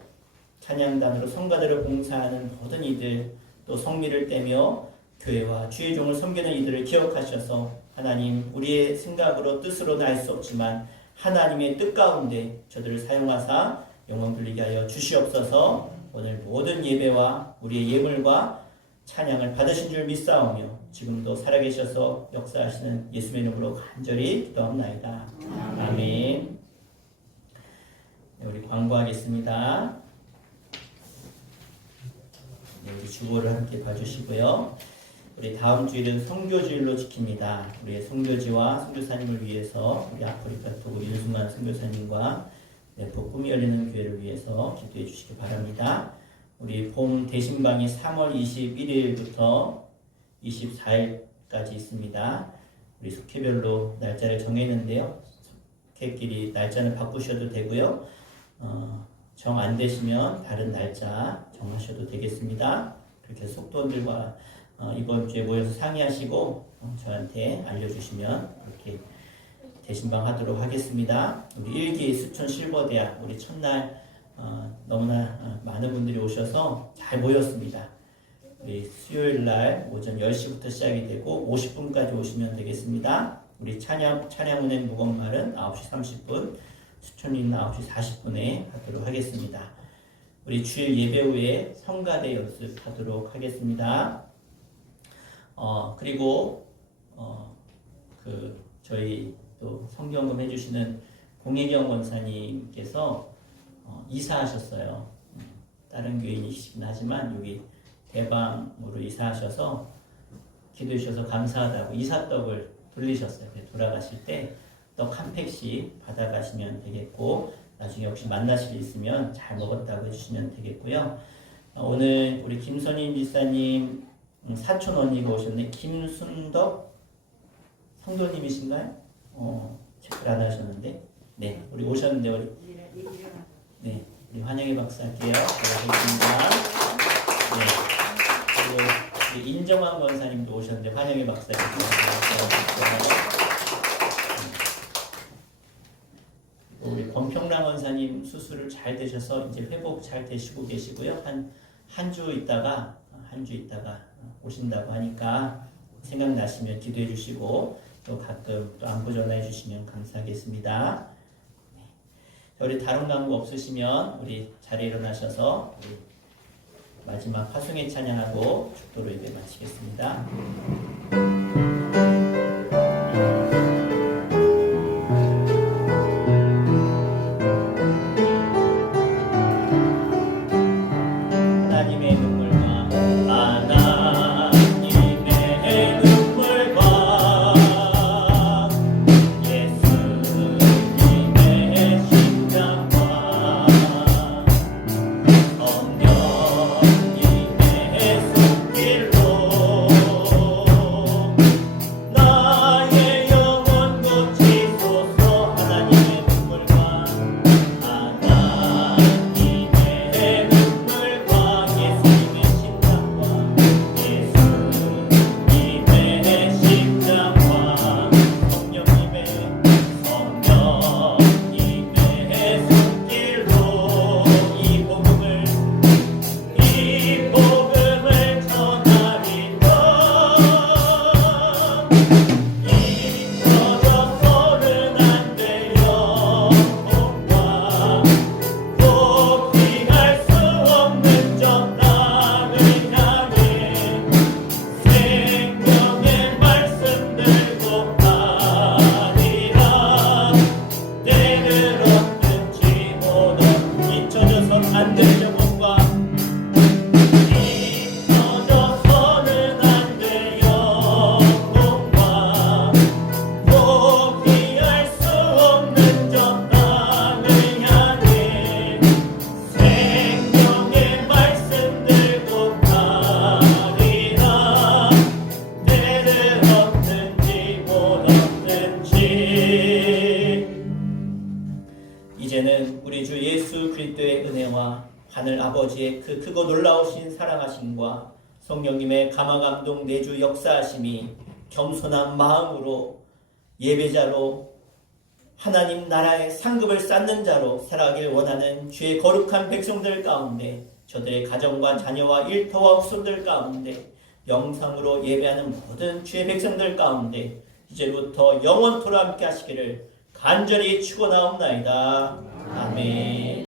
찬양단으로 성가대를 봉사하는 모든 이들 또 성미를 떼며 교회와 주의 종을 섬기는 이들을 기억하셔서 하나님 우리의 생각으로 뜻으로는 알 수 없지만 하나님의 뜻 가운데 저들을 사용하사 영광 돌리게 하여 주시옵소서. 오늘 모든 예배와 우리의 예물과 찬양을 받으신 줄 믿사오며 지금도 살아계셔서 역사하시는 예수의 이름으로 간절히 기도합나이다. 아멘. 네, 우리 광고하겠습니다. 네, 우리 주보를 함께 봐주시고요. 우리 다음 주일은 선교주일로 지킵니다. 우리의 선교지와 선교사님을 위해서 우리 아프리카 토고 윤승만 선교사님과 내포 꿈이 열리는 교회를 위해서 기도해 주시기 바랍니다. 우리 봄 대신방이 3월 21일부터 24일까지 있습니다. 우리 속회별로 날짜를 정했는데요. 속회끼리 날짜는 바꾸셔도 되고요. 정 안 되시면 다른 날짜 정하셔도 되겠습니다. 그렇게 속도원들과 이번 주에 모여서 상의하시고 저한테 알려주시면 그렇게 대신방 하도록 하겠습니다. 우리 1기 수천 실버대학 우리 첫날 너무나 많은 분들이 오셔서 잘 모였습니다. 우리 수요일날 오전 10시부터 시작이 되고 50분까지 오시면 되겠습니다. 우리 찬양은행 무건말은 9시 30분, 수천리는 9시 40분에 하도록 하겠습니다. 우리 주일 예배 후에 성가대 연습하도록 하겠습니다. 그리고 저희 또 성경금 해주시는 공혜경 권사님께서 이사하셨어요. 다른 교인이시긴 하지만 여기 대방으로 이사하셔서 기도해 주셔서 감사하다고 이삿떡을 돌리셨어요. 돌아가실 때 떡 한 팩씩 받아가시면 되겠고 나중에 혹시 만나실 일 있으면 잘 먹었다고 해주시면 되겠고요. 오늘 우리 김선인 지사님 사촌 언니가 오셨네. 김순덕 성도님이신가요? 체크를 안 하셨는데 네 우리 오셨는데 우리 환영의 박수 할게요. 고맙습니다. 네, 그리고 우리 인정한 권사님도 오셨는데 환영의 박사님. 우리 권평랑 원사님 수술을 잘 되셔서 이제 회복 잘 되시고 계시고요. 한 주 있다가 오신다고 하니까 생각나시면 기도해 주시고 또 가끔 또 안부 전화해 주시면 감사하겠습니다. 자, 우리 다른 광고 없으시면 우리 자리에 일어나셔서 우리 마지막 화송의 찬양하고 축도로 예배 마치겠습니다. 하나님의 눈물과 하나님의 눈물과 예수님의 심장과 성령님의 손길로 나의 영혼 고치소서. 하나님의 눈물과 하나님의 눈물과 예수님의 심장과 예수님의 심장과 성령님의 손길로 이 복음을 전하리라. 잊혀져서는 안 돼요. 포기할 수 없는 저 땅을 향해 생명의 말씀 들고 가리라. 때를 얻든지 못 얻든지 잊혀져선 안 되죠. 잊혀져서는 안 돼요. 포기할 수 없는 저 땅을 향해 생명의 말씀 들고 가리라. 때를 얻든지 못 얻든지. 이제는 우리 주 예수 그리스도의 은혜와 하늘 아버지의 그 크고 놀라우신 사랑하심과 성령님의 감화감동 내주 역사하심이 겸손한 마음으로 예배자로 하나님 나라의 상급을 쌓는 자로 살아가길 원하는 주의 거룩한 백성들 가운데, 저들의 가정과 자녀와 일터와 후손들 가운데, 영상으로 예배하는 모든 주의 백성들 가운데 이제부터 영원토록 함께 하시기를 간절히 축원하옵나이다. 아멘.